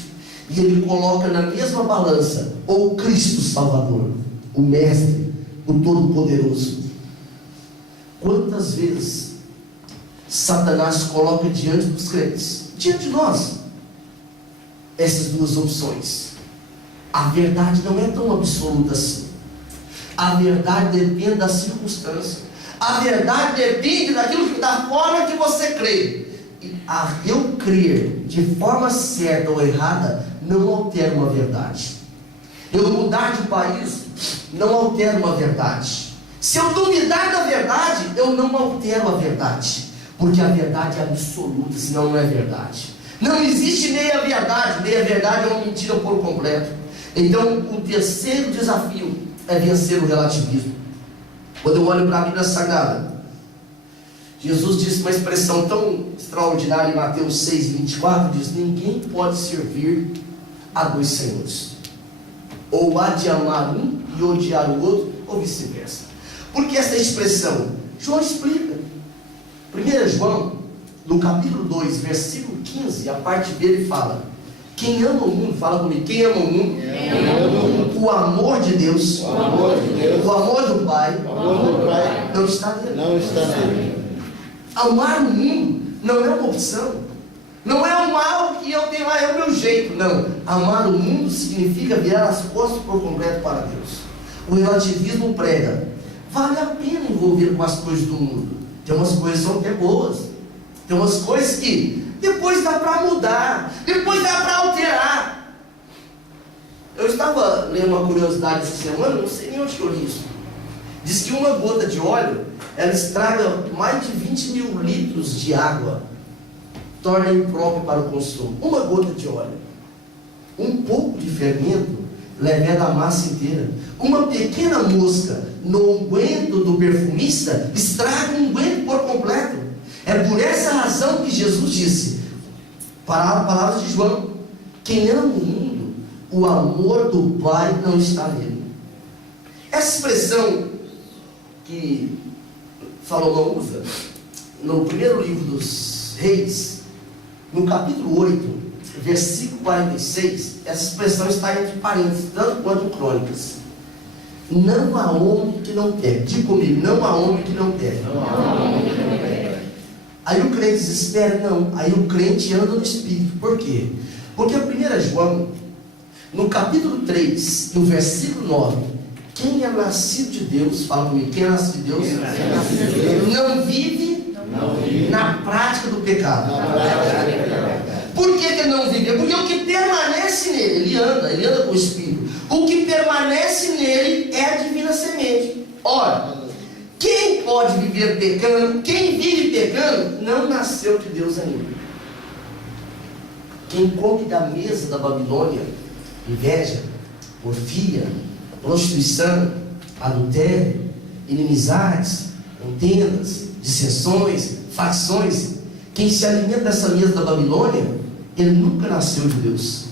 e ele coloca na mesma balança ou Cristo Salvador, o Mestre, o Todo-Poderoso. Quantas vezes Satanás coloca diante dos crentes, diante de nós, essas duas opções? A verdade não é tão absoluta assim. A verdade depende da circunstância. A verdade depende da forma que você crê. eu crer de forma certa ou errada não altera uma verdade. Eu mudar de país não altera uma verdade. Se eu duvidar da verdade, eu não altero a verdade, porque a verdade é absoluta, senão não é verdade. Não existe meia verdade é uma mentira por completo. Então, o terceiro desafio é vencer o relativismo. Quando eu olho para a Bíblia Sagrada, Jesus disse uma expressão tão extraordinária em Mateus 6:24, diz: ninguém pode servir a dois senhores. Ou há de amar um e odiar o outro, ou vice-versa. Por que essa expressão? João explica. 1 João, no capítulo 2, versículo 15, a parte dele fala: quem ama o mundo, fala comigo, quem ama o mundo? O amor de Deus, o amor do Pai, não está nele. Amar o mundo não é uma opção, não é um algo que eu tenho, é o meu jeito, não. Amar o mundo significa virar as costas por completo para Deus. O relativismo prega: vale a pena envolver com as coisas do mundo. Tem umas coisas que são até boas, tem umas coisas que depois dá para mudar, depois dá para alterar. Eu estava lendo uma curiosidade essa semana, não sei nem onde que eu li isso. Diz que uma gota de óleo, ela estraga mais de 20 mil litros de água, torna impróprio para o consumo. Uma gota de óleo, um pouco de fermento, leveda a massa inteira. Uma pequena mosca no unguento do perfumista estraga o unguento por completo. É por essa razão que Jesus disse, palavras de João: quem ama o mundo, o amor do Pai não está nele. Essa expressão que Salomão usa no primeiro livro dos Reis, no capítulo 8, versículo 46, essa expressão está entre parênteses, tanto quanto em Crônicas. Não há homem que não pegue. Diga comigo: não há homem que não pegue. Aí o crente desespera? Não. Aí o crente anda no Espírito. Por quê? Porque a 1 João, no capítulo 3, no versículo 9, quem é nascido de Deus, fala comigo, quem é nascido de Deus, não vive na prática do pecado. Por que ele não vive? Porque o que permanece nele, ele anda com o Espírito. O que permanece nele é a divina semente. Ora, quem pode viver pecando, quem vive pecando, não nasceu de Deus ainda. Quem come da mesa da Babilônia, inveja, porfia, prostituição, adultério, inimizades, contendas, dissensões, facções, quem se alimenta dessa mesa da Babilônia, ele nunca nasceu de Deus.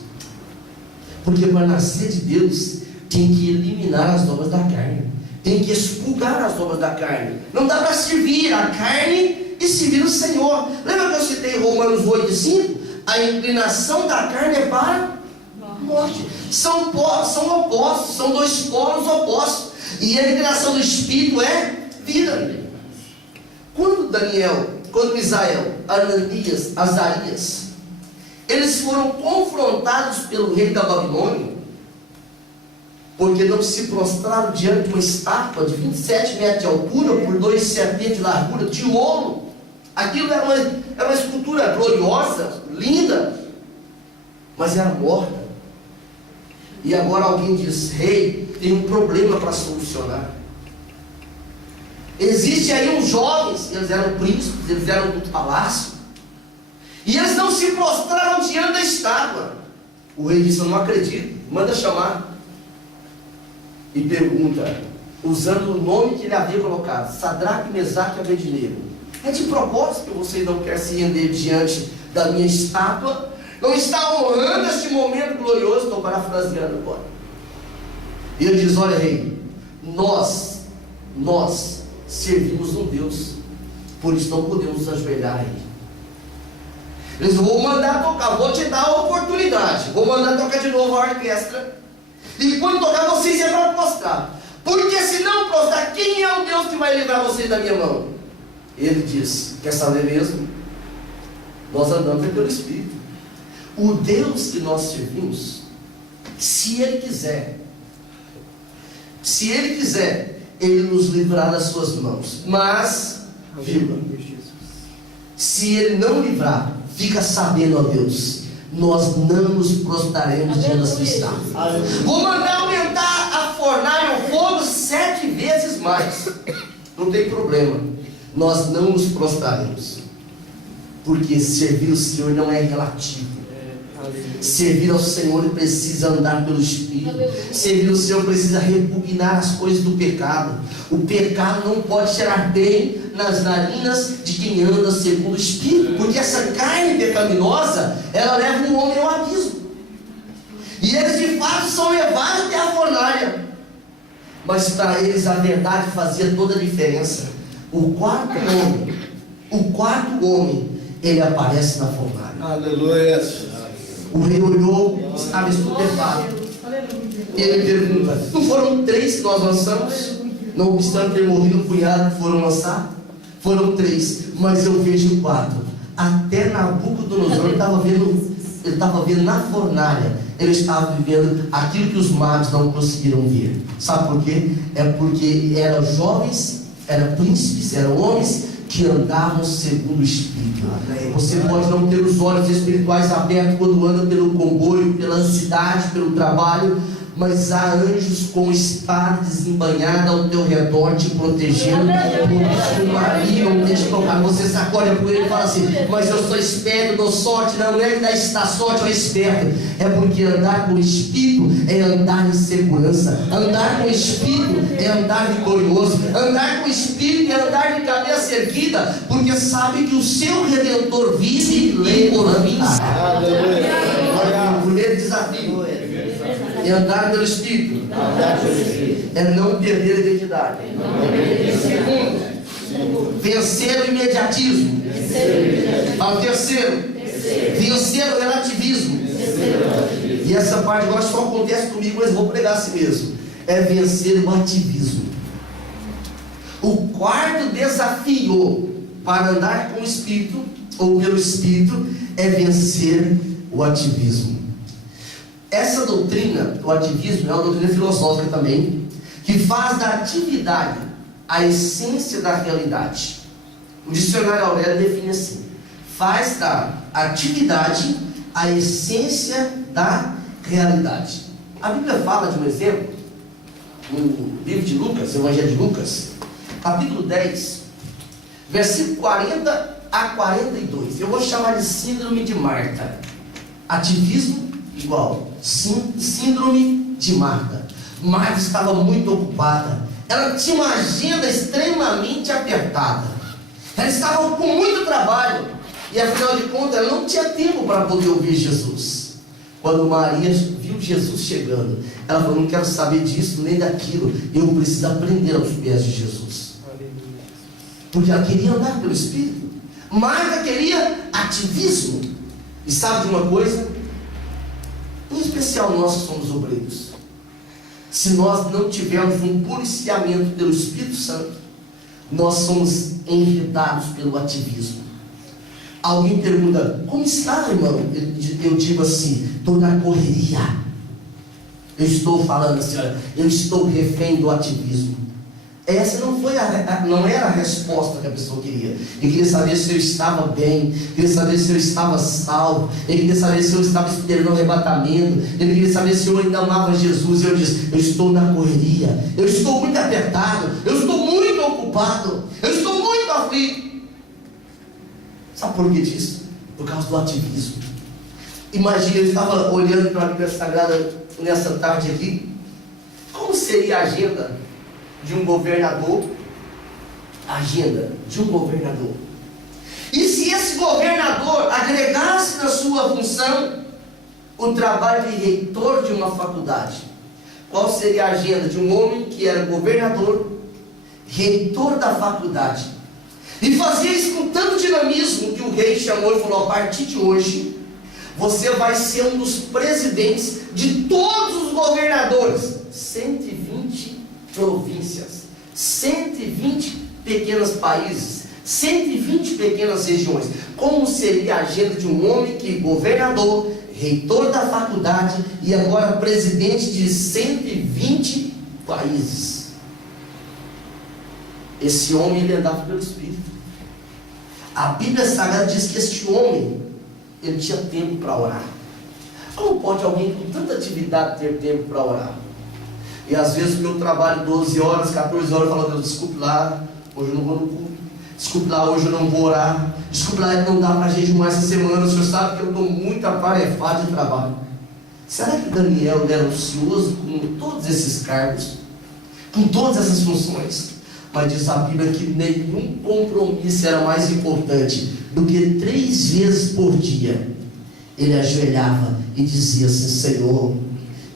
Porque para nascer de Deus, tem que eliminar as obras da carne, tem que expurgar as obras da carne. Não dá para servir a carne e servir o Senhor. Lembra que eu citei Romanos 8:5? A inclinação da carne é para morte. São opostos, são dois polos opostos. E a inclinação do Espírito é vida. Quando Misael, Ananias, Azarias, eles foram confrontados pelo rei da Babilônia, porque não se prostraram diante de uma estátua de 27 metros de altura por 2,70 de largura, de ouro. Aquilo era uma escultura gloriosa, linda, mas era morta. E agora alguém diz: rei, tem um problema para solucionar. Existem aí uns jovens, eles eram príncipes, eles eram do palácio, e eles não se prostraram diante da estátua. O rei disse: eu não acredito, manda chamar. E pergunta, usando o nome que ele havia colocado: Sadraque, Mesaque e Abednego, é de propósito que vocês não querem se render diante da minha estátua? Não está honrando este momento glorioso? Estou parafraseando agora. E ele diz: olha, rei, nós servimos um Deus, por isso não podemos nos ajoelhar a ele. Eles vão mandar tocar, vou te dar a oportunidade, vou mandar tocar de novo a orquestra, e quando tocar vocês vão prostrar, porque se não prostrar, quem é o Deus que vai livrar vocês da minha mão? Ele diz: quer saber mesmo? Nós andamos pelo Espírito. O Deus que nós servimos, se Ele quiser, Ele nos livrará das suas mãos. Mas, vírgula, Se Ele não livrar, fica sabendo, ó Deus, nós não nos prostraremos diante da sua estátua. Vou mandar aumentar a fornalha, o fogo 7 vezes mais. Não tem problema, nós não nos prostraremos, porque servir o Senhor não é relativo. Servir ao Senhor precisa andar pelo Espírito. Servir ao Senhor precisa repugnar as coisas do pecado. O pecado não pode cheirar bem nas narinas de quem anda segundo o Espírito, porque essa carne pecaminosa, ela leva um homem ao abismo, e eles de fato são levados até a fornalha. Mas para eles a verdade fazia toda a diferença. O quarto homem, ele aparece na fornalha. Aleluia. O rei olhou, estava estupefato. Ele pergunta: não foram 3 que nós lançamos? Não obstante ter morrido um punhado que foram lançar? Foram 3, mas eu vejo 4. Até Nabucodonosor ele estava vendo na fornalha. Ele estava vivendo aquilo que os magos não conseguiram ver. Sabe por quê? É porque eram jovens, eram príncipes, eram homens que andavam segundo o Espírito. Você pode não ter os olhos espirituais abertos quando anda pelo comboio, pela ansiedade, pelo trabalho, mas há anjos com espada desembanhada ao teu redor te protegendo, o marido não tem te tocar. Você sacode por ele e fala assim: mas eu sou esperto, dou sorte. Não é que dá sorte ou é esperto, é porque andar com o Espírito é andar em segurança. Andar com o Espírito é andar vitorioso. Andar com o Espírito é andar de cabeça erguida, porque sabe que o seu Redentor vive e por mim. O primeiro desafio é andar pelo Espírito, é não perder a identidade. Segundo, vencer o imediatismo. Ao terceiro, vencer o relativismo. E essa parte agora só acontece comigo, mas vou pregar assim mesmo. É vencer o ativismo. O quarto desafio para andar com o Espírito, ou pelo Espírito, é vencer o ativismo. Essa doutrina, o ativismo, é uma doutrina filosófica também, que faz da atividade a essência da realidade. O dicionário Aurélio define assim: faz da atividade a essência da realidade. A Bíblia fala de um exemplo, no livro de Lucas, Evangelho de Lucas, capítulo 10, versículo 40 a 42. Eu vou chamar de síndrome de Marta. Ativismo igual síndrome de Marta. Marta estava muito ocupada. Ela tinha uma agenda extremamente apertada. Ela estava com muito trabalho. E afinal de contas, ela não tinha tempo para poder ouvir Jesus. Quando Maria viu Jesus chegando, ela falou: não quero saber disso nem daquilo. Eu preciso aprender aos pés de Jesus. Porque ela queria andar pelo Espírito. Marta queria ativismo. E sabe de uma coisa? Em especial nós que somos obreiros, se nós não tivermos um policiamento pelo Espírito Santo, nós somos enredados pelo ativismo. Alguém pergunta: como está, irmão? Eu digo assim: estou na correria. Eu estou falando assim: olha, eu estou refém do ativismo. Essa não era a resposta que a pessoa queria. Ele queria saber se eu estava bem, queria saber se eu estava salvo, ele queria saber se eu estava esperando o arrebatamento, ele queria saber se eu ainda amava Jesus. Eu disse: eu estou na correria, eu estou muito apertado, eu estou muito ocupado, eu estou muito aflito. Sabe por que disso? Por causa do ativismo. Imagina, eu estava olhando para a Bíblia Sagrada nessa tarde aqui. Como seria a agenda de um governador? Agenda de um governador. E se esse governador agregasse na sua função o trabalho de reitor de uma faculdade? Qual seria a agenda de um homem que era governador, reitor da faculdade? E fazia isso com tanto dinamismo que o rei chamou e falou: a partir de hoje você vai ser um dos presidentes de todos os governadores. 120 províncias, 120 pequenos países, 120 pequenas regiões. Como seria a agenda de um homem que governador, reitor da faculdade e agora presidente de 120 países? Esse homem, ele andava pelo Espírito. A Bíblia Sagrada diz que este homem, ele tinha tempo para orar. Como pode alguém com tanta atividade ter tempo para orar? E às vezes o meu trabalho 12 horas, 14 horas, eu falo: Deus, desculpe lá, hoje eu não vou no culto. Desculpe lá, hoje eu não vou orar. Desculpe lá, não dá para jejuar essa semana. O senhor sabe que eu estou muito atarefado de trabalho. Será que Daniel era ocioso com todos esses cargos, com todas essas funções? Mas diz a Bíblia que nenhum compromisso era mais importante do que 3 vezes por dia ele ajoelhava e dizia assim: Senhor,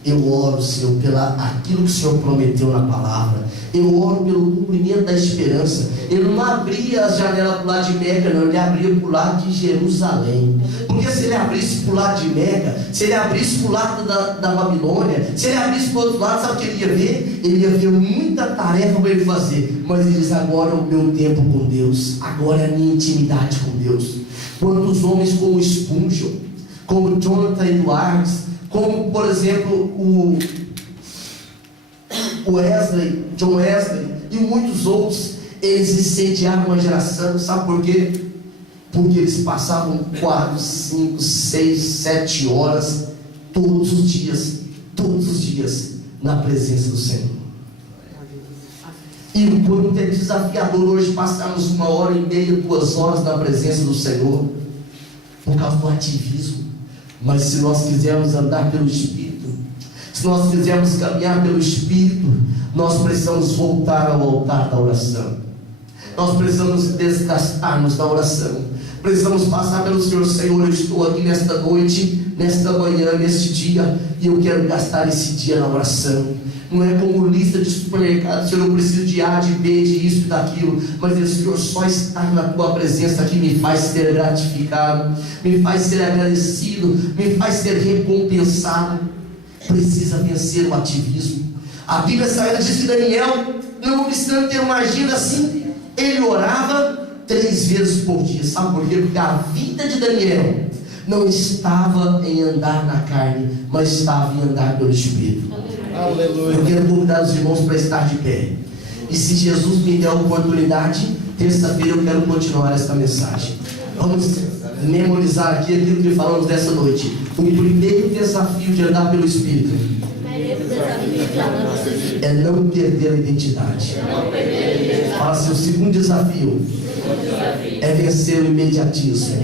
eu oro, Senhor, aquilo que o Senhor prometeu na palavra. Eu oro pelo cumprimento da esperança. Ele não abria as janelas para o lado de Meca, não. Ele abria para o lado de Jerusalém. Porque se ele abrisse para o lado de Meca, se ele abrisse para o lado da Babilônia, se ele abrisse para o outro lado, sabe o que ele ia ver? Ele ia ver muita tarefa para ele fazer. Mas ele diz: agora é o meu tempo com Deus. Agora é a minha intimidade com Deus. Quantos homens como Spurgeon, como Jonathan Edwards, como por exemplo John Wesley e muitos outros, eles incendiaram uma geração. Sabe por quê? Porque eles passavam 4, 5, 6, 7 horas todos os dias na presença do Senhor. E o quanto é desafiador hoje passarmos 1h30, 2 horas na presença do Senhor, por causa do ativismo. Mas se nós quisermos andar pelo Espírito, se nós quisermos caminhar pelo Espírito, nós precisamos voltar ao altar da oração. Nós precisamos desgastar-nos na oração. Precisamos passar pelo Senhor: Senhor, eu estou aqui nesta noite, nesta manhã, neste dia, e eu quero gastar esse dia na oração. Não é como lista de supermercado: Senhor, eu preciso de A, de B, de isso e daquilo. Mas o Senhor, só estar na tua presença aqui me faz ser gratificado, me faz ser agradecido, me faz ser recompensado. Precisa vencer o ativismo. A Bíblia Sagrada diz que Daniel, não obstante ter uma agenda assim, ele orava 3 vezes por dia. Sabe por quê? Porque a vida de Daniel não estava em andar na carne, mas estava em andar pelo Espírito. Aleluia. Eu quero convidar os irmãos para estar de pé. E se Jesus me der a oportunidade, terça-feira eu quero continuar esta mensagem. Vamos memorizar aqui aquilo que falamos dessa noite. O primeiro desafio de andar pelo Espírito é não perder a identidade. Fala assim: o segundo desafio é vencer o imediatismo.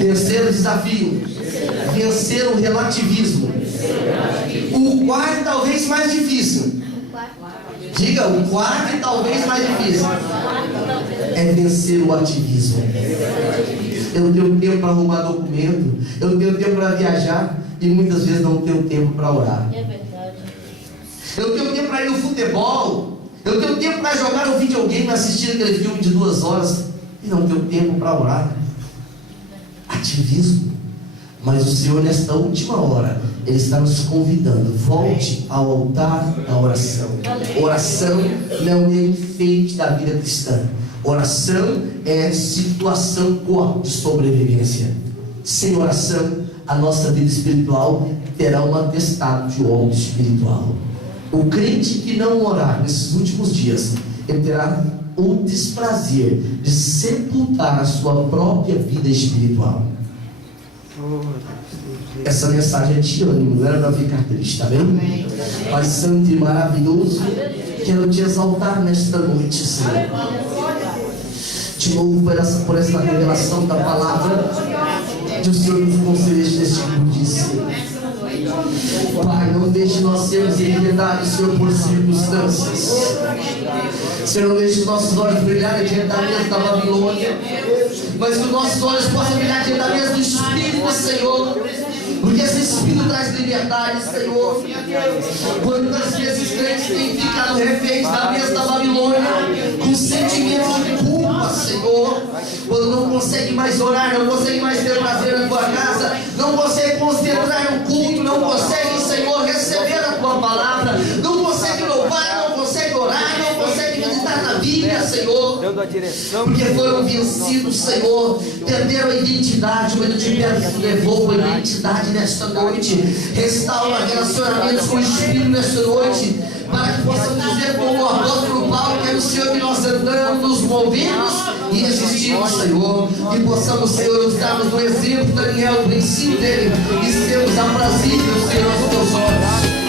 Terceiro desafio: vencer o relativismo. O quarto, talvez mais difícil. Diga: o quarto e talvez mais difícil é vencer o ativismo. Eu tenho tempo para arrumar documento, eu tenho tempo para viajar, e muitas vezes não tenho tempo para orar. É verdade. Eu tenho tempo para ir no futebol, eu tenho tempo para jogar no videogame, assistir aquele filme de 2 horas, e não tenho tempo para orar. Ativismo. Mas o Senhor, nesta última hora, Ele está nos convidando: volte ao altar da oração. Oração não é enfeite da vida cristã. Oração é situação de sobrevivência. Sem oração, a nossa vida espiritual terá um atestado de óleo espiritual. O crente que não orar nesses últimos dias, ele terá o desprazer de sepultar a sua própria vida espiritual. Essa mensagem é de ânimo, não era para ficar triste, está vendo? Pai santo e maravilhoso, quero te exaltar nesta noite, Senhor. Te louvo por essa revelação da palavra que o Senhor nos concedeste neste tipo de ensino. Pai, não deixe nós sermos enredados, Senhor, por circunstâncias. Senhor, não deixe os nossos olhos brilharem diante da mesa da Babilônia, mas que os nossos olhos possam brilhar diante da mesa do Espírito, Senhor. Porque esse Espírito traz liberdade, Senhor. Quantas vezes crentes têm ficado reféns da mesa da Babilônia, com sentimentos de culpa, Senhor, quando não consegue mais orar, não consegue mais ter prazer na tua casa, não consegue concentrar no culto, não consegue, Senhor, receber a tua palavra, não consegue louvar, não consegue orar, não consegue meditar na Bíblia, Senhor, porque foram vencidos, Senhor, perderam a identidade. Mas eu te peço, devolva a identidade nesta noite, restaura relacionamentos com o Espírito nesta noite. para que possamos dizer como o apóstolo Paulo, que é no Senhor que nós andamos, nos movemos e existimos, Senhor. Que possamos, Senhor, nos darmos do exemplo de Daniel, do ensino dele, e sermos aprazíveis, Senhor, aos teus olhos.